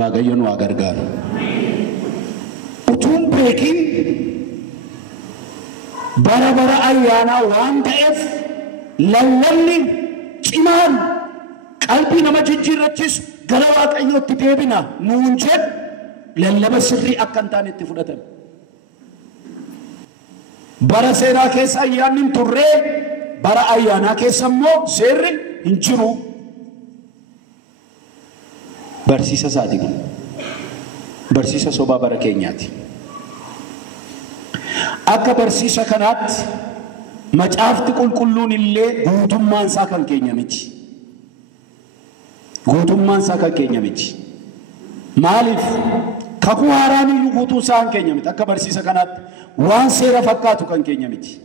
Waaqayyoon waa gargaaru. Utuun beekin bara ayyaanaa waan ta'eef lallabni cimaan qalbii nama jijjiirrachiisu gara Waaqayyootti deebina nuun jedhu lallaba sirrii akka hin taane itti fudhatame. Bara seeraa keessa ayyaanni hin turre, bara ayyaanaa keessa immoo seerri hin jiru. Barsiisa isaati kun. Barsiisa sobaa bara keenyaati. Akka barsiisa kanaatti macaafti qulqulluun illee guutummaan isaa kan keenya miti. Guutummaan isaa kan keenya miti. Maaliif? Kakuu haaraan iyyuu guutuun isaa kan keenya miti. Akka barsiisa kanaatti waan seera fakkaatu kan keenya miti.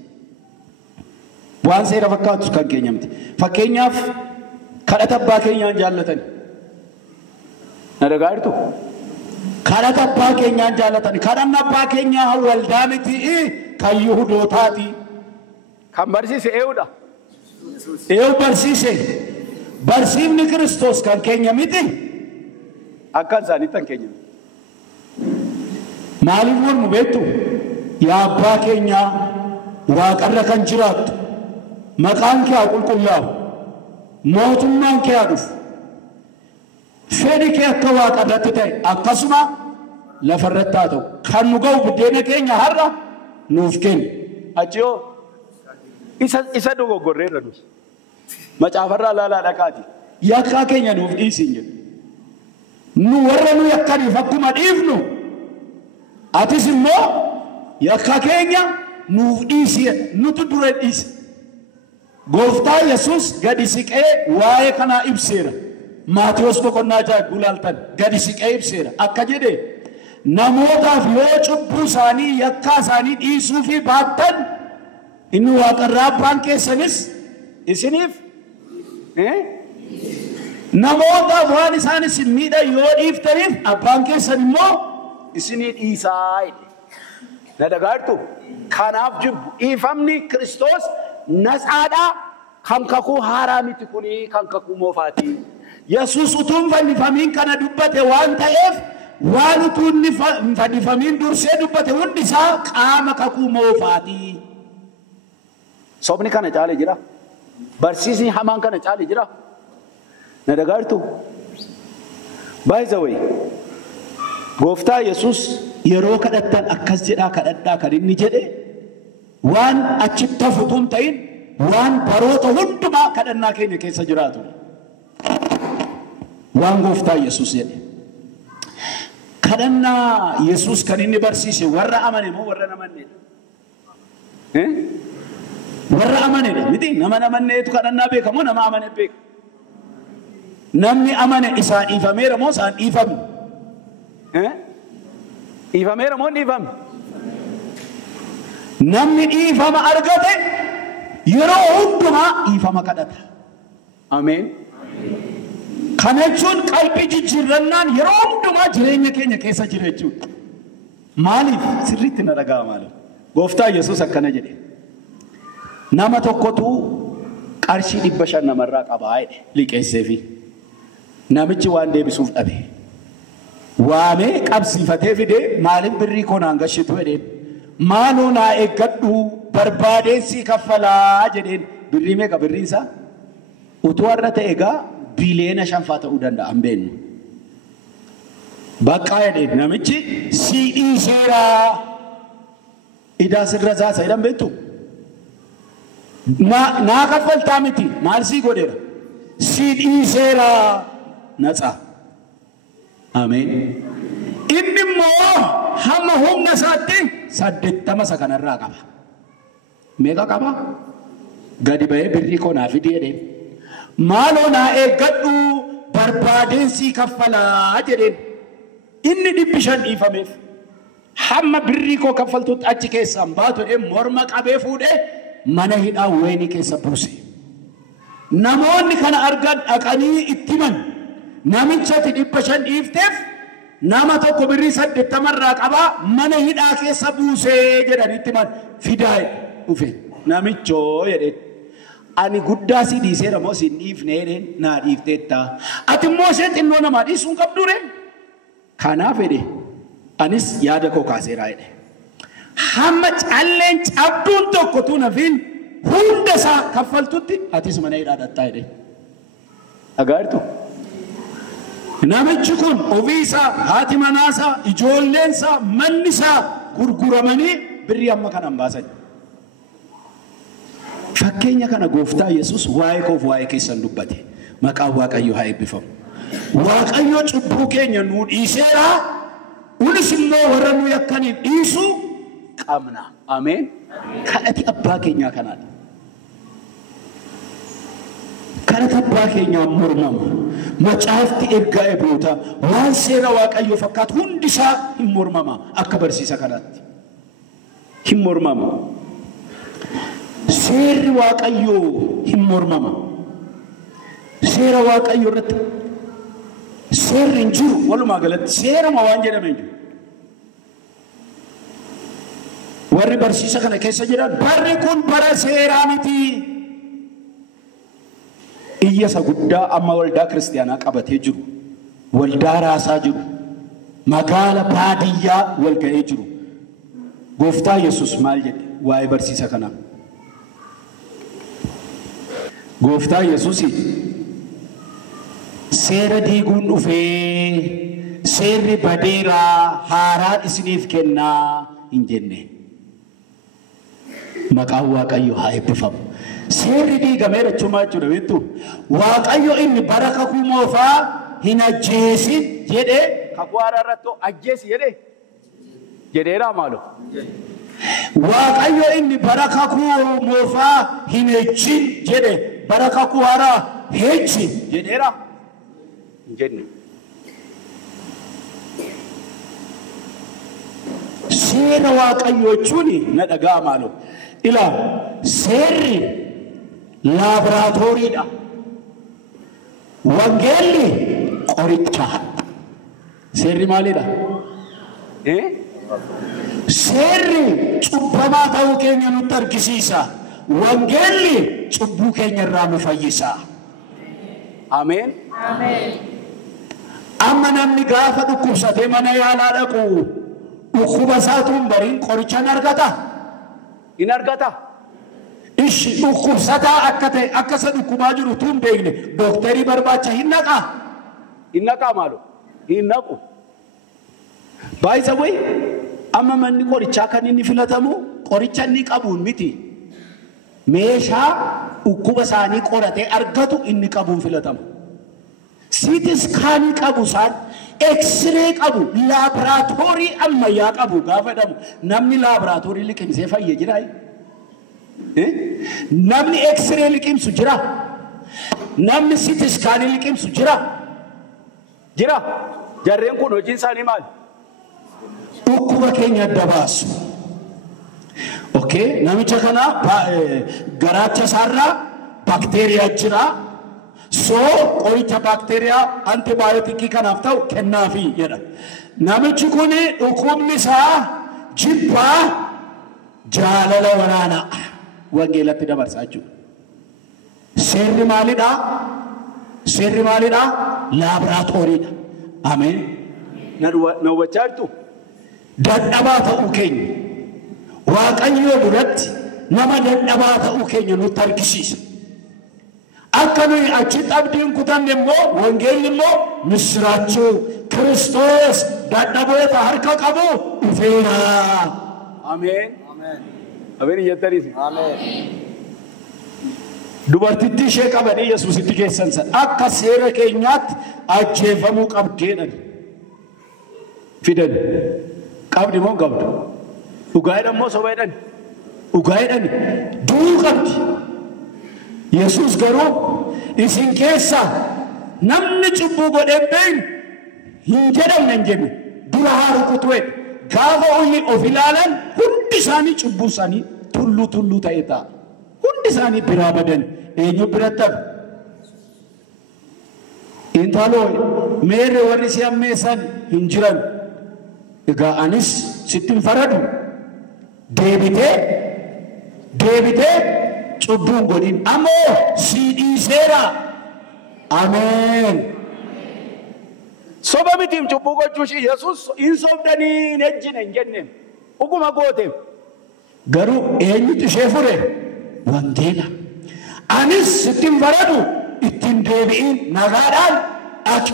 Waan seera fakkaatu kan keenya miti. Fakkeenyaaf kadhata abbaa keenyaan jaallatan. Na dhaga'irtu? Kadhata abbaa keenyaan jaallatan. Kadhanna abbaa keenyaa waldaa miti kan Yihuudootaati. Kan barsiise ee'uudha. Ee'u barsiise. Barsiifni Kiristoos kan keenya miti. Akka isaaniitti kan keenya miti. Maaliif mormu beektu? Yaa abbaa keenyaa waaqarra kan jiraattu, maqaan kee haa qulqullaa'u, mootummaan kee haa dhufu, fedhi kee akka waaqarratti ta'e akkasuma lafarratti haa ta'u, kan nu ga'u buddeena keenya har'a nuuf kenni. Achiyoo isa dogoggorreerra nuti macaafarraa laalaa dhaqaati yakkaa keenya nuuf dhiisin jedhu. Nu warra nu yakkaniif akkuma dhiifnu atis immoo yakka keenya nuuf dhiisi. Nutu dura dhiise. Gooftaa Yesuus gadi siqee waa'ee kanaa ibseera. Maatiyos boqonnaa 6 gulaaltan gadi siqee ibseera. Akka jedhe namootaaf yoo cubbuu isaanii yakkaa isaanii dhiisuu fi baattan inni waaqarraa abbaan keessanis isiniif namootaaf waan isaanis hin miidhan yoo dhiiftaniif abbaan keessan immoo isinii dhiisaa. Na dhaga'irtu? Kanaaf jibbu dhiifamni Kiristoos natsaadhaa, kan kakuu haaraa miti kuni kan kakuu moofaati. Yesuus utuu hin fannifamiin kana dubbate waan ta'eef waan utuu hin fannifamiin dursee dubbate hundi isaa qaama kakuu moofaati. Sobni kana caalee jira. Barsiisni hamaan kana caalee jira. Na dhaga'irtu? By the way, Gooftaa Yesuus yeroo kadhattan akkas jedhaa kadhadhaa kan inni jedhe waan achitti hafutu hin ta'in waan baroota hundumaa kadhannaa keenya keessa jiraatu. Waan Gooftaa Yesuus jedhe. Kadhannaa Yesuus kan inni barsiise warra amane moo warra namanneedha? Warra amaneedha miti. Nama namanneetu kadhannaa beeka moo nama amane beeka? Namni amane isaa dhiifameera moo isaan dhiifame? Dhiifameera moo dhiifame? Namni dhiifama argate yeroo hundumaa dhiifama kadhata. Ameen. Kana jechuun qalbii jijjiirrannaan yeroo hundumaa jireenya keenya keessa jira jechuudha. Maaliif? Sirriitti na dhaga'a maaliif? Gooftaa Yesuus akkana jedhe. Nama tokkotu qarshii 500 namarraa qabaa jedhe liqeesseefi. Namichi waan deebisuuf dhabe. Waamee qabsiifatee fidee maaliif birrii koo naan gashitu jedheen. Maaloo naa eeggadhu barbaadeensi kaffalaa jedheen. Birrii meeqa birriin isaa? Utuu har'a ta'e egaa biliyoona 5 ta'uu danda'a hin beeknu. Baqqaa jedheen namichi si dhiiseera. Idaa sirra zaasa jedhan beektu? Naa kaffaltaa miti maal sii godheera? Si dhiiseera. Natsa. Ameen. Inni immoo hamma humna isaatti 80 kanarraa qaba. Meeqa qaba? Gadi ba'ee birrii koo naa fidi jedheen. Maaloo naa eeggadhu barbaadeensi kaffalaa jedheen. Inni 500 dhiifameef. Hamma birrii koo kaffaltutti achi keessaan baatu jedheen morma qabee fuudhee mana hidhaa wayinii keessa buuse. Namoonni kana argan dhaqanii itti himan. Namichatti 500 dhiifteef nama tokko birrii 80 irraa qabaa mana hidhaa keessa buusee jedhanitti himan. Fidaa dhufe namichoo jedheen. Ani guddaa si dhiiseera moo si dhiifne jedheen naa dhiifteetta. Ati immoo ishee xinnoo namaa dhiisuun qabdu ree? Kanaaf jedhe anis yaada koo kaaseeraa jedhe. Hamma calleen cabduun tokko tu nafiin hunda isaa kaffaltutti atis mana hidhaa dhattaa jedhe. Dhagaa'irtu? Namichi kun ofii isaa, haati manaa isaa, ijoolleen isaa, manni isaa gurguramanii birrii amma kanan baasan. Fakkeenya kana gooftaa Yesuus waa'ee koof waa'ee keessan dubbate. Maqaan Waaqayyo haa eebbifamu. Waaqayyo cubbuu keenya nuu dhiiseera. Unis immoo warra nu yakkaniif dhiisu qabna. Ameen. Kadhati abbaa keenyaa kanaadha. Kadhati abbaa keenyaa mormama. Macaafti ergaa Ibroota waan seera Waaqayyo fakkaatu hundi isaa hin mormama akka barsiisa kanaatti. Hin mormama. Seerri Waaqayyo hin mormama. Seera Waaqayyo irratti seerri hin jiru walumaa galatti seerama waan jedhame hin jiru. Warri barsiisa kana keessa jiran barri kun bara seeraa miti. Iyyasa guddaa amma waldaa kiristaanaa qabatee jiru. Waldaa raasaa jiru. Magaala baadiyyaa wal ga'ee jiru. Gooftaa Yesuus maal jedhe waa'ee barsiisa kanaa? Gooftaa Yesuus seera diiguun dhufee seerri badeeraa haaraa isiniif kennaa hin jenne. Maqaan Waaqayyo haa eebbifamu. Seerri diigameera jechuun jechuudha beektu. Waaqayyo inni bara kakuu moofaa hin ajjeesin jedhee kakuu haaraa irratti ajjeesi jedheeraa maaloo? Waaqayyo inni bara kakuu moofaa hin ejjin jedhe bara kakuu haaraa ejji jedheeraa? Jenne. Seera Waaqayyo jechuun na dhagaa maaloo? Ilaa seerri laaboraatooriidha. Wangeelli qoricha. Seerri maalidha? Seerri cubbamaa ta'uu keenya nutti argisiisa. Wangeelli cubbuu keenya irraa nu fayyisa. Ameen. Ameen. Amma namni gaafa dhukkubsatee mana yaalaa dhaqu dhukkuba isaatuun bariin qoricha hin argata? In argata? Ishi dhukkubsataa akka ta'e akka isa dhukkubaa jiru tuun beekne dooktarii barbaacha hin naqaa? Hin naqaa maaloo? Hin naqu. By the way, amma manni qorichaa kan inni filatamu qoricha inni qabuun miti. Meeshaa dhukkuba isaanii qoratee argatu inni qabuun filatamu. Sitis kaanii qabu isaan X-ray qabu laaboraatoorii ammayyaa qabu gaafa jedhamu namni laaboraatoorii liqimsee fayyee jira. Namni X-ray liqimsu jira. Namni sitis kaanii liqimsu jira. Jarreen kun hojiin isaanii maali? Dhukkuba keenya adda baasu. Okay, namicha kana garaacha isaarraa bakteeriyaa jira. So qoricha bakteeriyaa antibiyootikii kanaaf ta'u kennaafi jedha. Namichi kun dhukkubni isaa jibbaa jaalala waraanaa wangeelatti dabarsaa jechuudha. Seerri maalidha? Seerri maalidha? Laaboraatooriidha. Ameen. Na hubachaa jirtu? Dadhabaa ta'uu keenya. Waaqayyo duratti nama dadhabaa ta'uu keenya nutti argisiisa. Akka nuyi achitti abdiin kutanne immoo wangeelli immoo misiraachuu Kiristoos dadhaboota harka qabu dhufeera. Ameen. Ameen iyyataniisi. Ameen. Dubartittii ishee qabanii Yesuusitti geessan akka seera keenyaatti ajjeefamuu qabdeedhan. Fidan. Qabdi moo qabdu? Dhugaadhaan moo sobaadhaan? Dhugaadhaan du'uu qabdi. Yesuus garuu isin keessa namni cubbuu godhee beeyin hin jedhamne hin jenne dura haa rukutu. Gaafa inni of ilaalan hundi isaanii cubbuu isaanii tulluu ta'e ta'a. Hundi isaanii biraa badan eenyu biratti hafu? Intaloo meerre warri si ammeessan hin jiran. Egaa anis sitti hin faradu. Deebitee cubbuun godhin ammoo si dhiiseera. Ameen. Soba mitiim cubbuu gochuushi Yesuus hin sobdanii hin ejjine hin jenneen dhuguma gooteef. Garuu eenyutu ishee fure? Wangeela. Anis sitti hin faradu ittiin deebi'iin nagaadhaan dhaqi.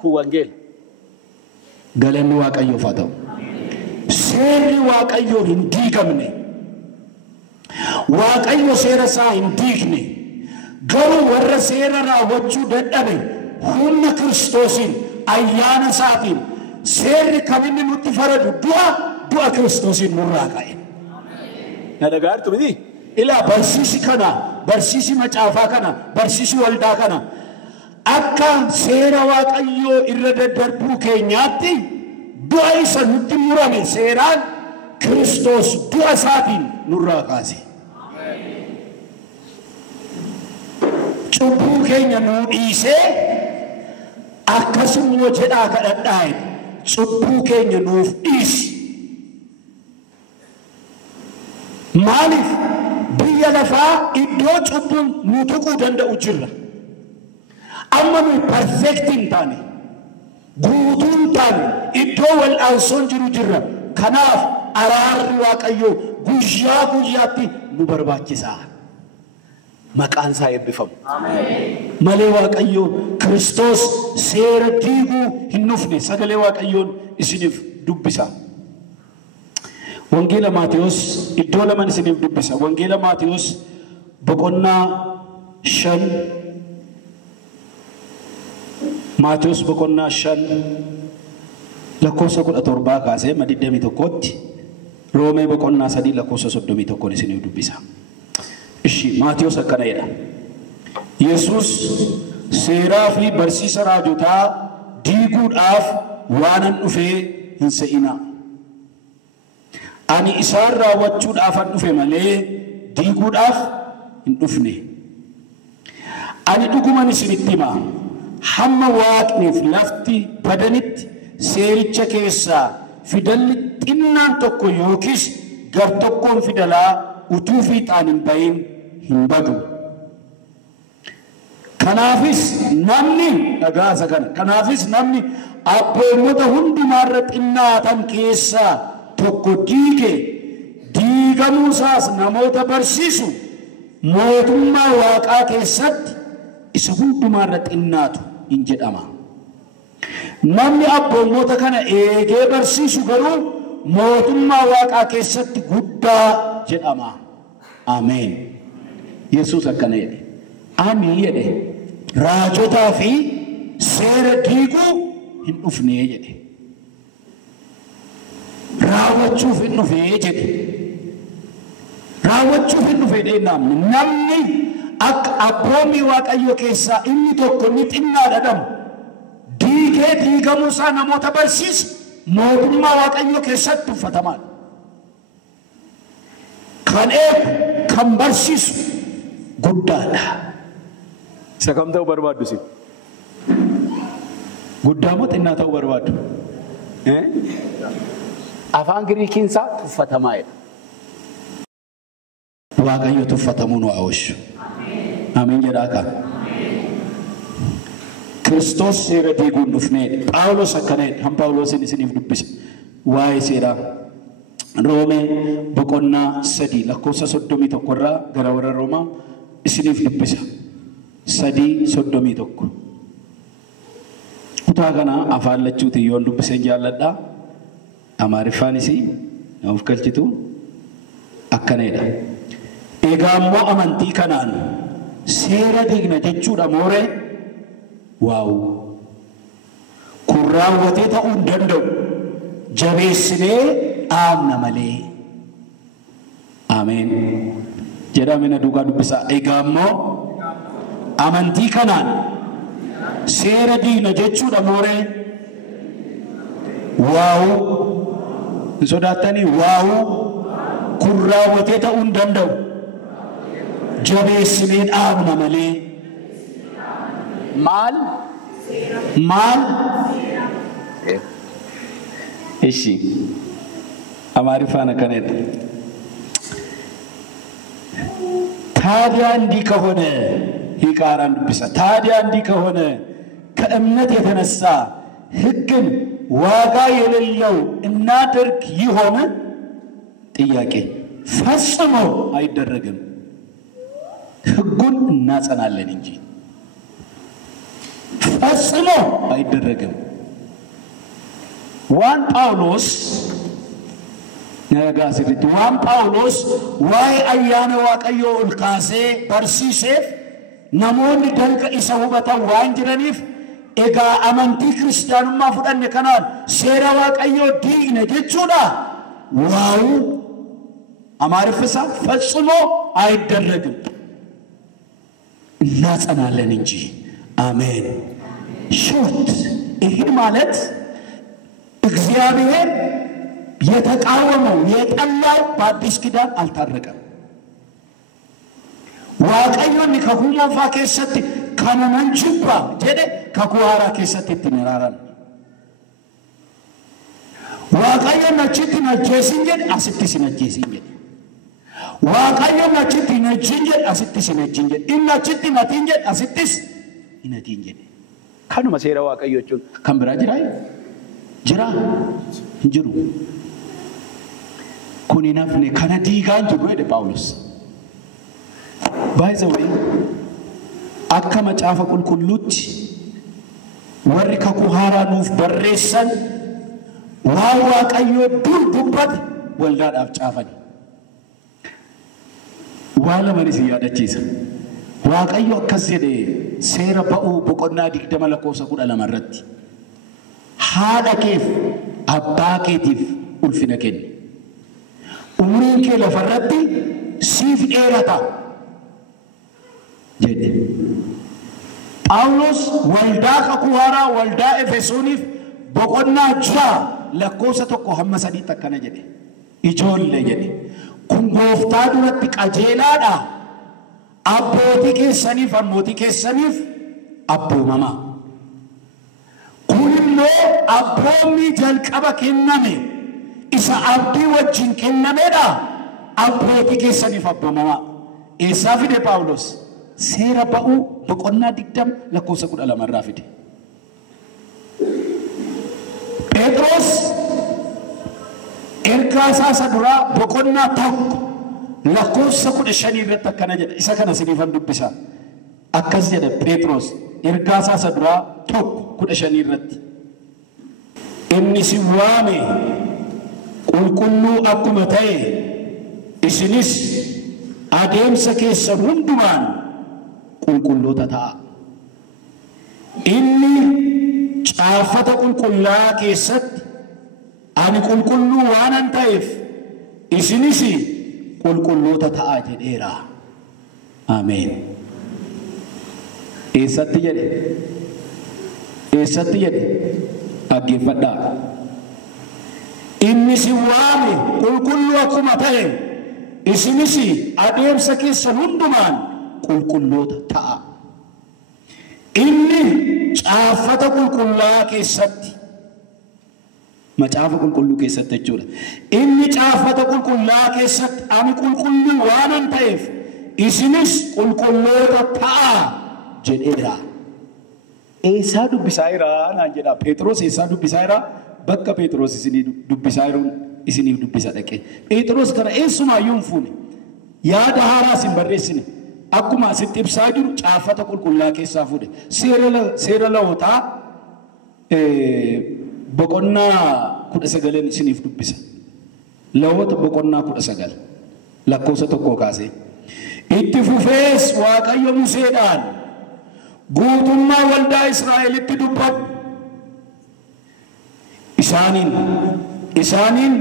Kun wangeela. Galanni Waaqayyoof haa ta'u. Seerri Waaqayyoo hin diigamne. waaqayyo seera isaa hin diigne garuu warra seera raawwachuu dadhabe humna Kiristoosiin ayyaana isaatiin seerri kan inni nutti faradu du'a Kiristoosiin nurraa ka'e. Na dhagaartu miti ilaa barsiisi kana barsiisi macaafaa kana barsiisi waldaa kana akka seera waaqayyoo irra daddarbuu keenyaatti du'a isa nutti murame seeraan Kiristoos du'a isaatiin nurraa kaase. Cubbuu keenya nuu dhiisee akkasuma jedhaa kadhadhaa cubbuu keenya nuuf dhiisi. Maaliif biyya lafaa iddoo cubbuun nu tuquu danda'u jirra. Amma nu perfect hin taane guutuu hin taane iddoo wal'aansoon jiru jirra. Kanaaf araarri waaqayyoo guyyaa guyyaatti nu barbaachisa. Maqaan isaa eebbifamu. Malee waaqayyoo Kiristoos seera diiguu hin dhufne sagalee waaqayyoon isiniif dubbisa. Wangeela Maatiyos iddoo lama isiniif dubbisa. Wangeela Maatiyos boqonnaa 5 Maatiyos boqonnaa 5 lakkoofsa 17 kaasee 21tti Roomee boqonnaa 3 lakkoofsa 31 isiniif dubbisa. Ishi Maatiyos akkana jedha. Yesus seeraa fi barsiisa raajotaa diiguudhaaf waanan dhufee hin se'inaa. Ani isaan raawwachuudhaafan dhufe malee diiguudhaaf hin dhufne. Ani dhuguman isinitti himaa hamma waaqniif lafti badanitti seericha keessaa fidalli xinnaan tokko yookiis gar tokkoon fidalaa utuu fiixaan hin bahin hin badu. Kanaafis namni dhagaasa kana kanaafis namni abboommota hundumaarra xinnaatan keessaa tokko diige diigamuu isaas namoota barsiisu mootummaa waaqaa keessatti isa hundumaarra xinnaatu hin jedhama. Namni abboommota kana eegee barsiisu garuu mootummaa waaqaa keessatti guddaa jedhama. Ameen. Yesus akkana jedhe. Ani jedhe raajotaa fi seera diiguu hin dhufne jedhe. Raawwachuuf hin dhufe jedhe. Raawwachuuf hin dhufe namni akka abboommii waaqayyo keessaa inni tokko ni xinnaadha dhamu. Diigee diigamuu isaa namoota barsiisa mootummaa waaqayyo keessatti uffatamaan. Kan eegu kan barsiisu guddaadha. Isa kam ta'uu barbaaddu si? Guddaa moo xinnaa ta'uu barbaaddu? Afaan Giriikiin isaa tuffatamaa jedha. Waaqayyo tuffatamuu nu oolchu. Ameen jedhaa kan. Kiristoos seera diiguun dhufneedha. Phaawulos akkana jedha. Han Phaawulosin isiniif dubbisa. Waa'ee seeraa. Roomee boqonnaa 3 lakkoofsa 31 irraa gara warra Roomaa isiniif dubbisa. 3:31. Kutaa kana afaan lachuutiin yoon dubbiseen jaalladhaa. Amaariffaanis of galchitu akkana jedha. Egaa immoo amantii kanaan seera diigna jechuudha mooree? Waaw. Kun raawwatee ta'uu hin danda'u. Jabeessinee dhaabna malee. Ameen. Jedhamina duukaa dubbisaa. Egaa immoo amantii kanaan seera diigna jechuudha mooree? Waaw. Hin sodaattanii? Waaw. Kun raawwatee ta'uu hin danda'u. Jabeessinee dhaabna malee. Maal? Ishi Amaariffaan akkana jedha. ታዲያ እንዲህ ከሆነ ይቃራን ቢሳ ታዲያ እንዲህ ከሆነ ከእምነት የተነሳ ሕግን ዋጋ የሌለው እናድርግ ይሆን? ጥያቄ ፈጽሞ አይደረግም። ሕጉን እናጸናለን እንጂ ፈጽሞ አይደረግም። ዋን ጳውሎስ Nagasiritti waan Phaawulos waa'ee ayyaana Waaqayyoo ol kaasee barsiiseef namoonni dalga isa hubatan waan jiraniif egaa amantii kiristaanummaa fudhanne kanaan seera Waaqayyoo diigna jechuudha. Waaw አማርፍሳ ፈጽሞ አይደረግም እናጸናለን እንጂ አሜን። ሾርት ይሄ ማለት እግዚአብሔር የተቃወመው የጠላው በአዲስ ኪዳን አልታረቀም። waaqayyoon kakuumaa keessatti kanuman jibba jedhe kakuwaara keessatti tiniraran waaqayyoon achitti najjeesin jedhe asitti sinajjeesin jedhe waaqayyoon achitti najjin jedhe asitti sinajjin jedhe inni achitti natiin jedhe asittis inatiin jedhe kanuma seera waaqayyoo jechuun kan biraa jira jiru kun inafne kana diigaan jiru jedhe Phaawulos. By the way, akka macaafa qulqulluutti warri kakuhaaraa nuuf barreessan waan waaqayyoo dur dubbate waldaadhaaf caafani. Waan lamanis yaadachiisa. Waaqayyo akkas jedhe seera ba'uu boqonnaa 20 lakkoofsa 12 irratti haadha keef abbaa keetiif ulfina kenni. Umriin kee lafarratti siif dheerata. jedhe Phaawulos waldaa kakuhaaraa waldaa Efesooniif boqonnaa 6 lakkoofsa 1 hamma 3 akkana jedhe ijoollee jedhe kun gooftaa duratti qajeelaadha abbootii keessaniif ammootii keessaniif abboomamaa kun immoo abboommi jalqaba kenname isa abdii wajjin kennameedha abbootii keessaniif abboomamaa eessaa fide Phaawulos seera ba'uu boqonnaa 20 lakkoofsa 12 irraa fide. Phexros ergaa isaa duraa boqonnaa 1 lakkoofsa 15 irratti akkana jedha isa kana siniifan dubbisa akkas jedha Phexros ergaa isaa duraa 1:15 irratti inni si waame qulqulluu akkuma ta'e isinis adeemsa keessan hundumaan qulqulloota ta'a. Inni caafata qulqullaa keessatti ani qulqulluu waanan ta'eef isinis qulqulloota ta'a jedheera. Ameen. Eessatti jedhe dhaggeeffadhaa. Inni si waame qulqulluu akkuma ta'e isinis adeemsa keessan hundumaan qulqulloota ta'a. Inni caafata qulqullaa keessatti macaafa qulqulluu keessatti jechuudha. Inni caafata qulqullaa keessatti ani qulqulluu waanan ta'eef isinis qulqulloota ta'a jedheera. Eessaa dubbisaa jira naan jedha Phexros eessaa dubbisaa jira bakka Phexros isinii dubbisaa jiruun isiniif dubbisa dhaqe. Phexros kana eessumayyuu hin fuune yaada haaraa sin barreessine akkuma asitti ibsaa jiru caafata qulqullaa keessaa fuudhe seera lawwotaa boqonnaa 19 isiniif dubbisa. Lawwota boqonnaa 19 lakkoofsa 1 kaasee itti fufees Waaqayyo Museedhaan guutummaa waldaa Israa'elitti dubbate isaaniin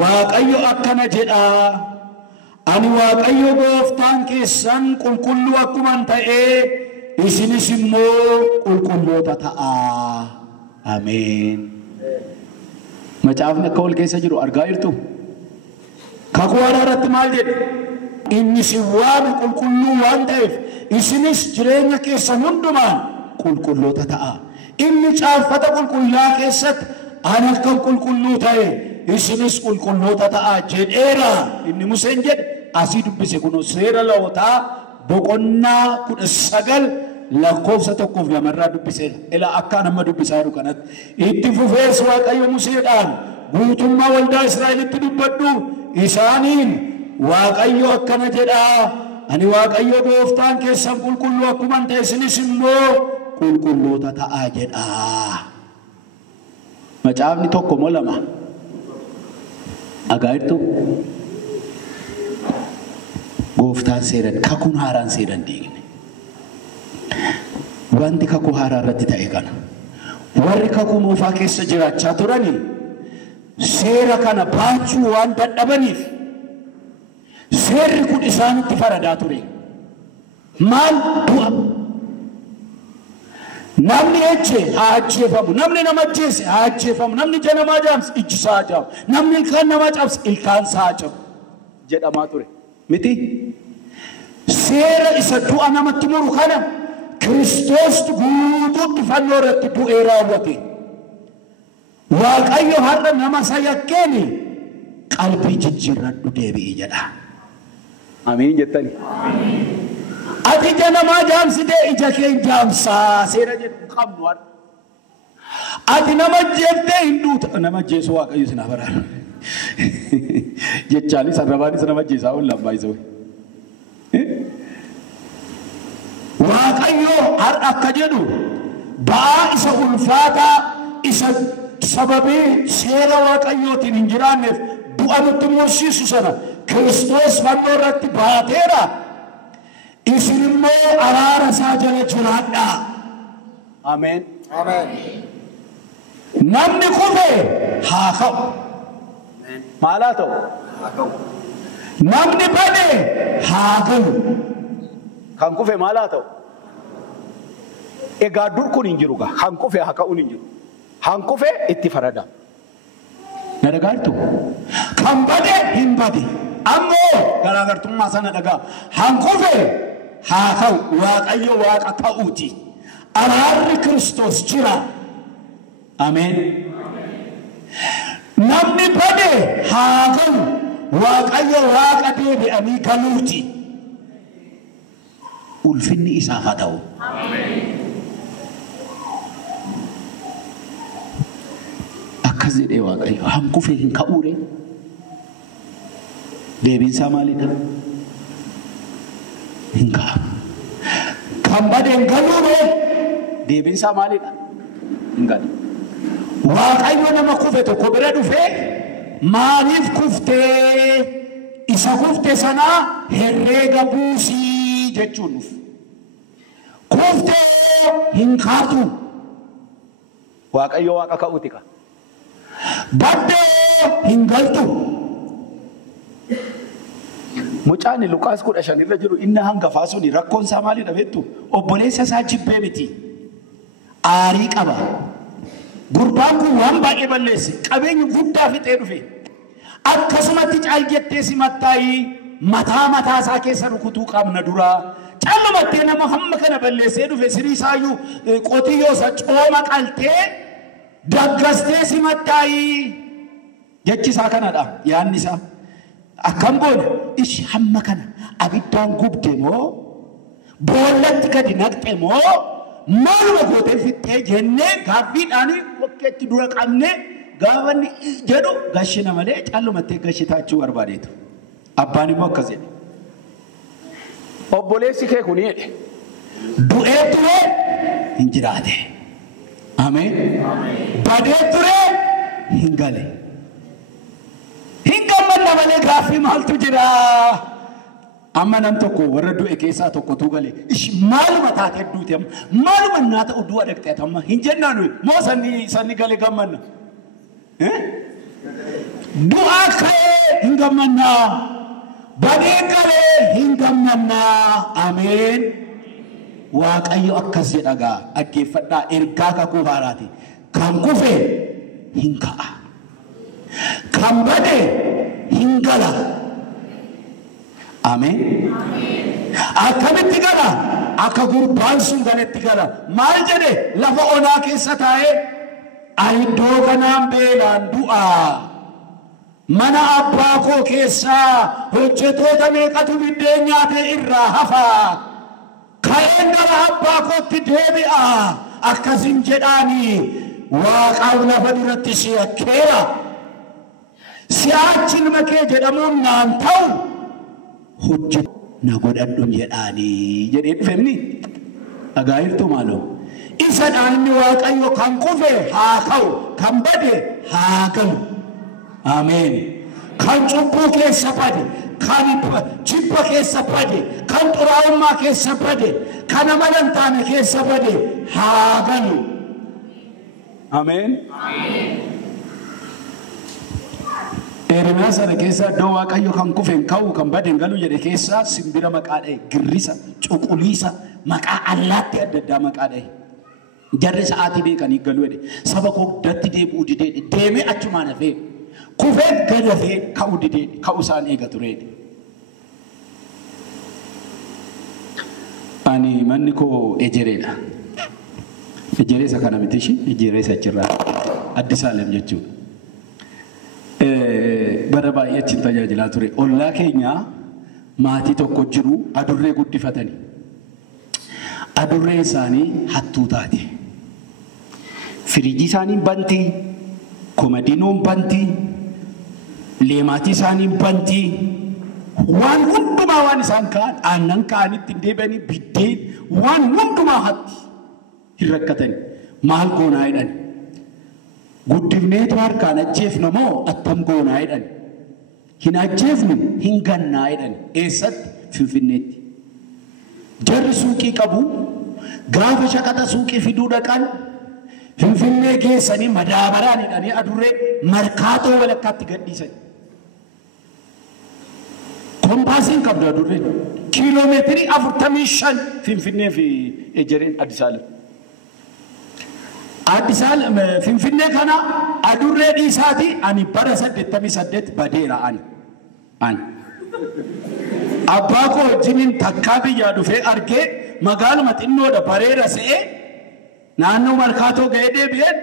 Waaqayyo akkana jedhaa ani Waaqayyo gooftaan keessan qulqulluu akkuman ta'ee isinis immoo qulqulloota ta'a. Ameen. Macaafni akka wal keessa jiru argaa jirtu. Kakuu haaraa irratti maal jedhe? Inni si waame qulqulluu waan ta'eef isinis jireenya keessan hundumaan qulqulloota ta'a. Inni caafata qulqullaa keessatti ani akkan qulqulluu ta'e isinis qulqulloota ta'a jedheera. Inni Museen jedhe asii dubbise kun seera lawwotaa boqonnaa 19 lakkoofsa 1-2 irraa dubbise ila akka nama dubbisaa jiru kanatti itti fufees Waaqayyo Museedhaan guutummaa waldaa Israa'elitti dubbadhu isaaniin Waaqayyo akkana jedhaa ani Waaqayyo gooftaan keessan qulqulluu akkuman ta'e isinis immoo qulqulloota ta'aa jedhaa. Macaafni tokko moo lama? Agairtu gooftaan seeran kakuun haaraan seeran diigne. Wanti kakuu haaraa irratti ta'e kana warri kakuu moofaa keessa jiraachaa turani seera kana baachuu waan dadhabaniif seerri kun isaanitti faradaa ture. Maal du'a? Namni ejje haa ajjeefamu, namni nama ajjeese haa ajjeefamu, namni ija namaa jaamse iji isaa haa jaamu, namni ilkaan namaa cabse ilkaan isaa haa cabu jedhamaa ture miti. Seera isa du'a namatti muru kana Kiristoos guutuutti fannoo irratti du'ee raawwate. Waaqayyo har'a nama isa yakkeeni qalbii jijjiirradhu deebi'i jedha. Amiin jettani. Ati ija namaa jaamsitee ija kee jaamsaa seera jedhu qabnu har'a. Ati nama jeeftee hin duuta. Nama jeesu Waaqayyo sinaa baraara. Jechaanis arrabaanis nama jeesaa ol lambaa isa wayi. Waaqayyo har'a akka jedhu ba'aa isa ulfaataa isa sababii seera Waaqayyootiin hin jiraanneef du'a nutti mursiisu sana Kiristoos fannoo irratti baateera. Isin immoo araara isaa jala jiraadhaa. Ameen. Ameen. Namni kufe haa ka'u. Maal haa ta'u? Haa ka'u. Namni bade haa galu. Kan kufe maal haa ta'u? Egaa dur kun hin jiru gaa. Kan kufe haa ka'uun hin jiru. Han kufe itti farada. Na dhagaartu? Kan bade hin bade. Ammoo garaagartummaa sana dhagaa. Han kufe haa ka'u. Waaqayyo waaqa ta'uuti. Araarri Kiristoos jira. Ameen. Namni bade haa galu. Waaqayyo waaqa deebi'anii galuuti. Ulfinni isaaf haa ta'u. Ameen. Akkas jedhee Waaqayyo hankufe hin ka'uure. Deebiinsaa maalidha? Hin ka'a. Kan bade hin galuure. Deebiinsaa maalidha? Hin galu. Waaqayyo nama kufe tokko bira dhufee maaliif kuftee? Isa kufte sanaa herreega buusii jechuun dhufu. Kuftee hin kaatu. Waaqayyo waaqa ka'uuti ka. Baddee hin galtu. Mucaani Luqaas 15 irra jiru inni hangafaa suni rakkoon isaa maalidha beektu? Obboleessa isaa jibbee miti. Aarii qaba. Gurbaan kun waan baay'ee balleesse. Qabeenya guddaa fixee dhufe. Akkasumatti caaljettee simattaayii mataa isaa keessa rukutuu qabna duraa. Caallumattee nama hamma kana balleessee dhufe sirii isaayyuu qotiyyoo isa cooma qaltee daggastee simattaayii jechi isaa kanadha yaadni isaa. Akkam goona ishi hamma kana abiddaan gubde moo boollatti gadi naqxe moo maaluma gootee fixxee jennee gaaffiidhaanii bakkeetti dura qabnee gaafanni jedhu gashina malee caallumattee gashitaachuu barbaadeetu. Abbaan immoo akkas jedhe. Obboleessi kee kun jedhe du'ee ture hin jiraate. Ameen. Badee ture hin gale. Hin gammanna malee gaaffii maaltu jira? Amma nam tokko warra du'e keessaa tokkotu gale. Ishi maaluma taate duute amma maaluma naata oduu adaqxee amma hin jennaan moo sanni gale gammanna? Du'aa ka'ee hin gammanna. Badee galee hin gammanna. Ameen. Waaqayyo akkas jedhagaa dhaggeeffadhaa ergaa kakuu haaraati. Kan kufe hin ka'a. Kan bade hin gala. Ameen. Akkamitti gala? Akka gurbaan sun galetti gala. Maal jedhe lafa onaa keessa taa'ee iddoo kanaan beelaan du'aa. Mana abbaa koo keessaa hojjetoota meeqatu biddeen nyaatee irraa hafaa. Ka'een gara abbaa kootti deebi'a. Akkasin jedhaanii waaqaan lafa duratti si yakkeera. Si'aachin makee jedhamuun naan ta'u hojjetu na godhadhuun jedhaanii jedhee dhufemni dhagaa'irtu maaloo. Isa dhaanni Waaqayyo kan kufe haa ka'u kan bade haa galu. Ameen. kan cubbuu keessa bade, kan jibba keessa bade, kan xuraa'ummaa keessa bade, kan amantaane keessa bade haa galu. Ameen. Ermiyaas sana keessa iddoo Waaqayyo kan kufeen ka'u kan badeen galu jedhe keessa simbira maqaa dha'e, girrisa, cuquliisa, maqaa allaatti adda addaa maqaa dha'e. Jarri sa'aatii beekanii galu jedhe. Saba koo datti deebi'uu didee deemee achumaan hafee kufee gad hafee ka'uu didee ka'uu isaan eega tureedha. Ani manni koo ejereedha. Ejereessa kana miti ishee ejereessa achirraa Addis Aalem jechuudha. Bara baay'ee achiin tajaajilaa ture. Ollaa keenya maatii tokko jiru adurree guddifatanii. Adurree isaanii hattuu taate. Firiijii isaanii bantii, komadiinoon bantii, leemaatii isaanii bantii. Waan hundumaa waan isaan ka'an aannan ka'anitti hin deebi'anii biddeen waan hundumaa hatti hin rakkatanii. Maal goonaa jedhani? Guddifneetu harkaan ajjeefna moo attam goonaa jedhani? Hin ajjeefnu hin gannaa jedhani. Eessatti? Finfinneetti. Jarri suuqii qabu gaafa shaqaxa suuqii fiduu dhaqan Finfinnee geessanii madaabaraan hidhanii adurree markaatoo walakkaatti gadhiisan. Kompaasiin qabdu adurreen kiiloomeetirii 45 Finfinnee fi ejereen Addis Aalem. Addis Aalem Finfinnee kana adurree dhiisaati ani bara 88 badeera ani. Abbaa koo wajjiniin takkaa biyyaa dhufee argee magaaluma xinnoodha bareera se'ee naannoo markaatoo ga'ee deebi'een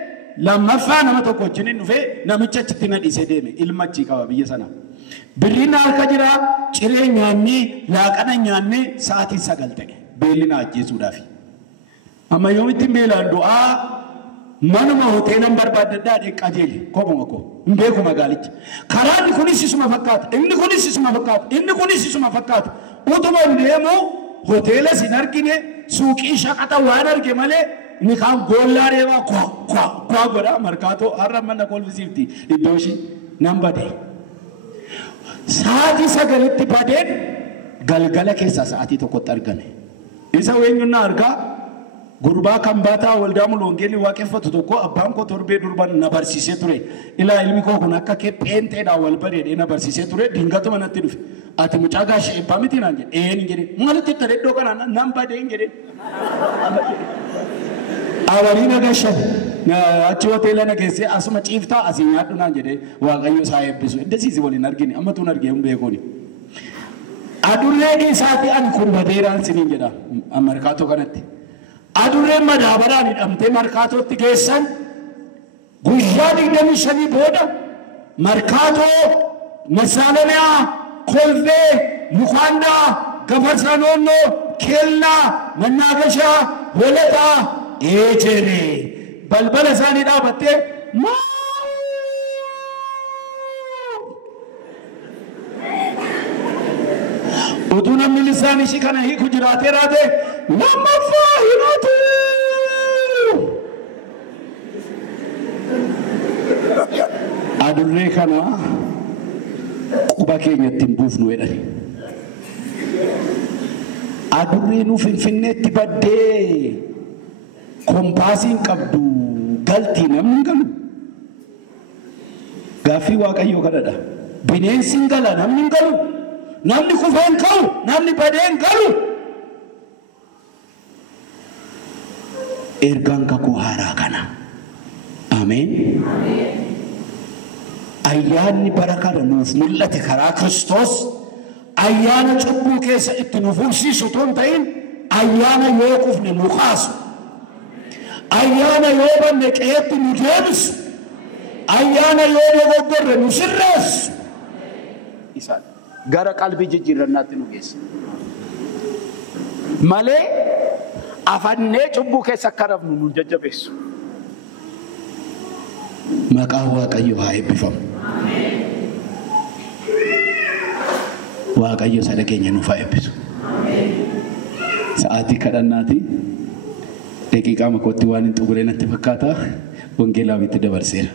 lammaffaa nama tokko wajjiniin dhufee namicha achitti na dhiisee deeme ilma achii qaba biyya sana. Birriin harka jira ciree nyaannee laaqana nyaannee sa'aatii 9 ta'e beelli na ajjeesuudhaaf. Amma yoomitti beelaan du'aa manuma hoteelan barbaadadhaa qajeele kopuma koo hin beeku magaalicha. Karaan kunis isuma fakkaata, inni kunis isuma fakkaata, inni kunis isuma fakkaata. Utuma deemu hoteelas hin argine suuqii shaqaxa waan arge malee inni kaan goollaa deemaa kwaa godhaa markaatoo har'a mana kolfisiifti iddoo ishii nan badee. Sa'aatii 9tti badeen galgala keessaa sa'aatii 1tti argame. Isa eenyuun argaa gurbaa kan baataa waldaa mul'oongeelli waaqeffatu tokko abbaan koo torbee durban na barsiisee ture. Ilaa ilmi koo kun akka kee peenteedhaan wal bareedee na barsiisee ture dingatuma natti dhufe. Ati mucaa gaashee eebbaa miti naan jedhe. Hin jedhe. Maalitti tare iddoo kanaan nan badee hin jedhe. Awarii na gashan achi hoteela na geessee asuma ciiftaa asii nyaadhu naan jedhe Waaqayyo isaa eebbisu. Iddasiisi waliin argine amma tuun argee hin beekuuni. Adurree dhiisaatii ani kun badeeraan siniin jedha markaatoo kanatti. Adurreen madaabaraan hidhamtee markaatootti geessan guyyaa 25 booda markaatoo Masaalamiyaa, Kolfee, Lukaandaa, Gafarsaa Noonnoo, Keellaa, Mannaagashaa, Holetaa, Ejeree balbala isaanii dhaabattee utuu namni lisaan ishii kana hiiku jiraatee raate lammaffaa himatu. Adurree kana quba keenyatti hin buufnu jedhani. Adurree nu Finfinneetti baddee kompaasiin qabdu galtii namni galu. Gaaffii Waaqayyoo kadhadha. Bineensi hin gala namni hin galu. Namni kufeen ka'u, namni badeen galu. Ergaan kakuu haaraa kana. Ameen. Ayyaanni bara kana nuuf mul'ate karaa Kiristoos ayyaana cubbuu keessa itti nu fursiisu tun ta'in ayyaana yoo kufne nu kaasu. Ayyaana yoo banne qeetti nu deebisu. Ayyaana yoo dogoggorre nu sirreessu. Isaan. Gara qalbii jijjiirrannaatti nu geessa. Malee afannee cubbuu keessa akka rafnu nu jajjabeessu. Maqaan Waaqayyo haa eebbifamu. Waaqayyo sada keenya nuuf haa eebbisu. Sa'aatii kadhannaati daqiiqaa makootti waan hin xumuree natti fakkaata wangeelaa itti dabarseera.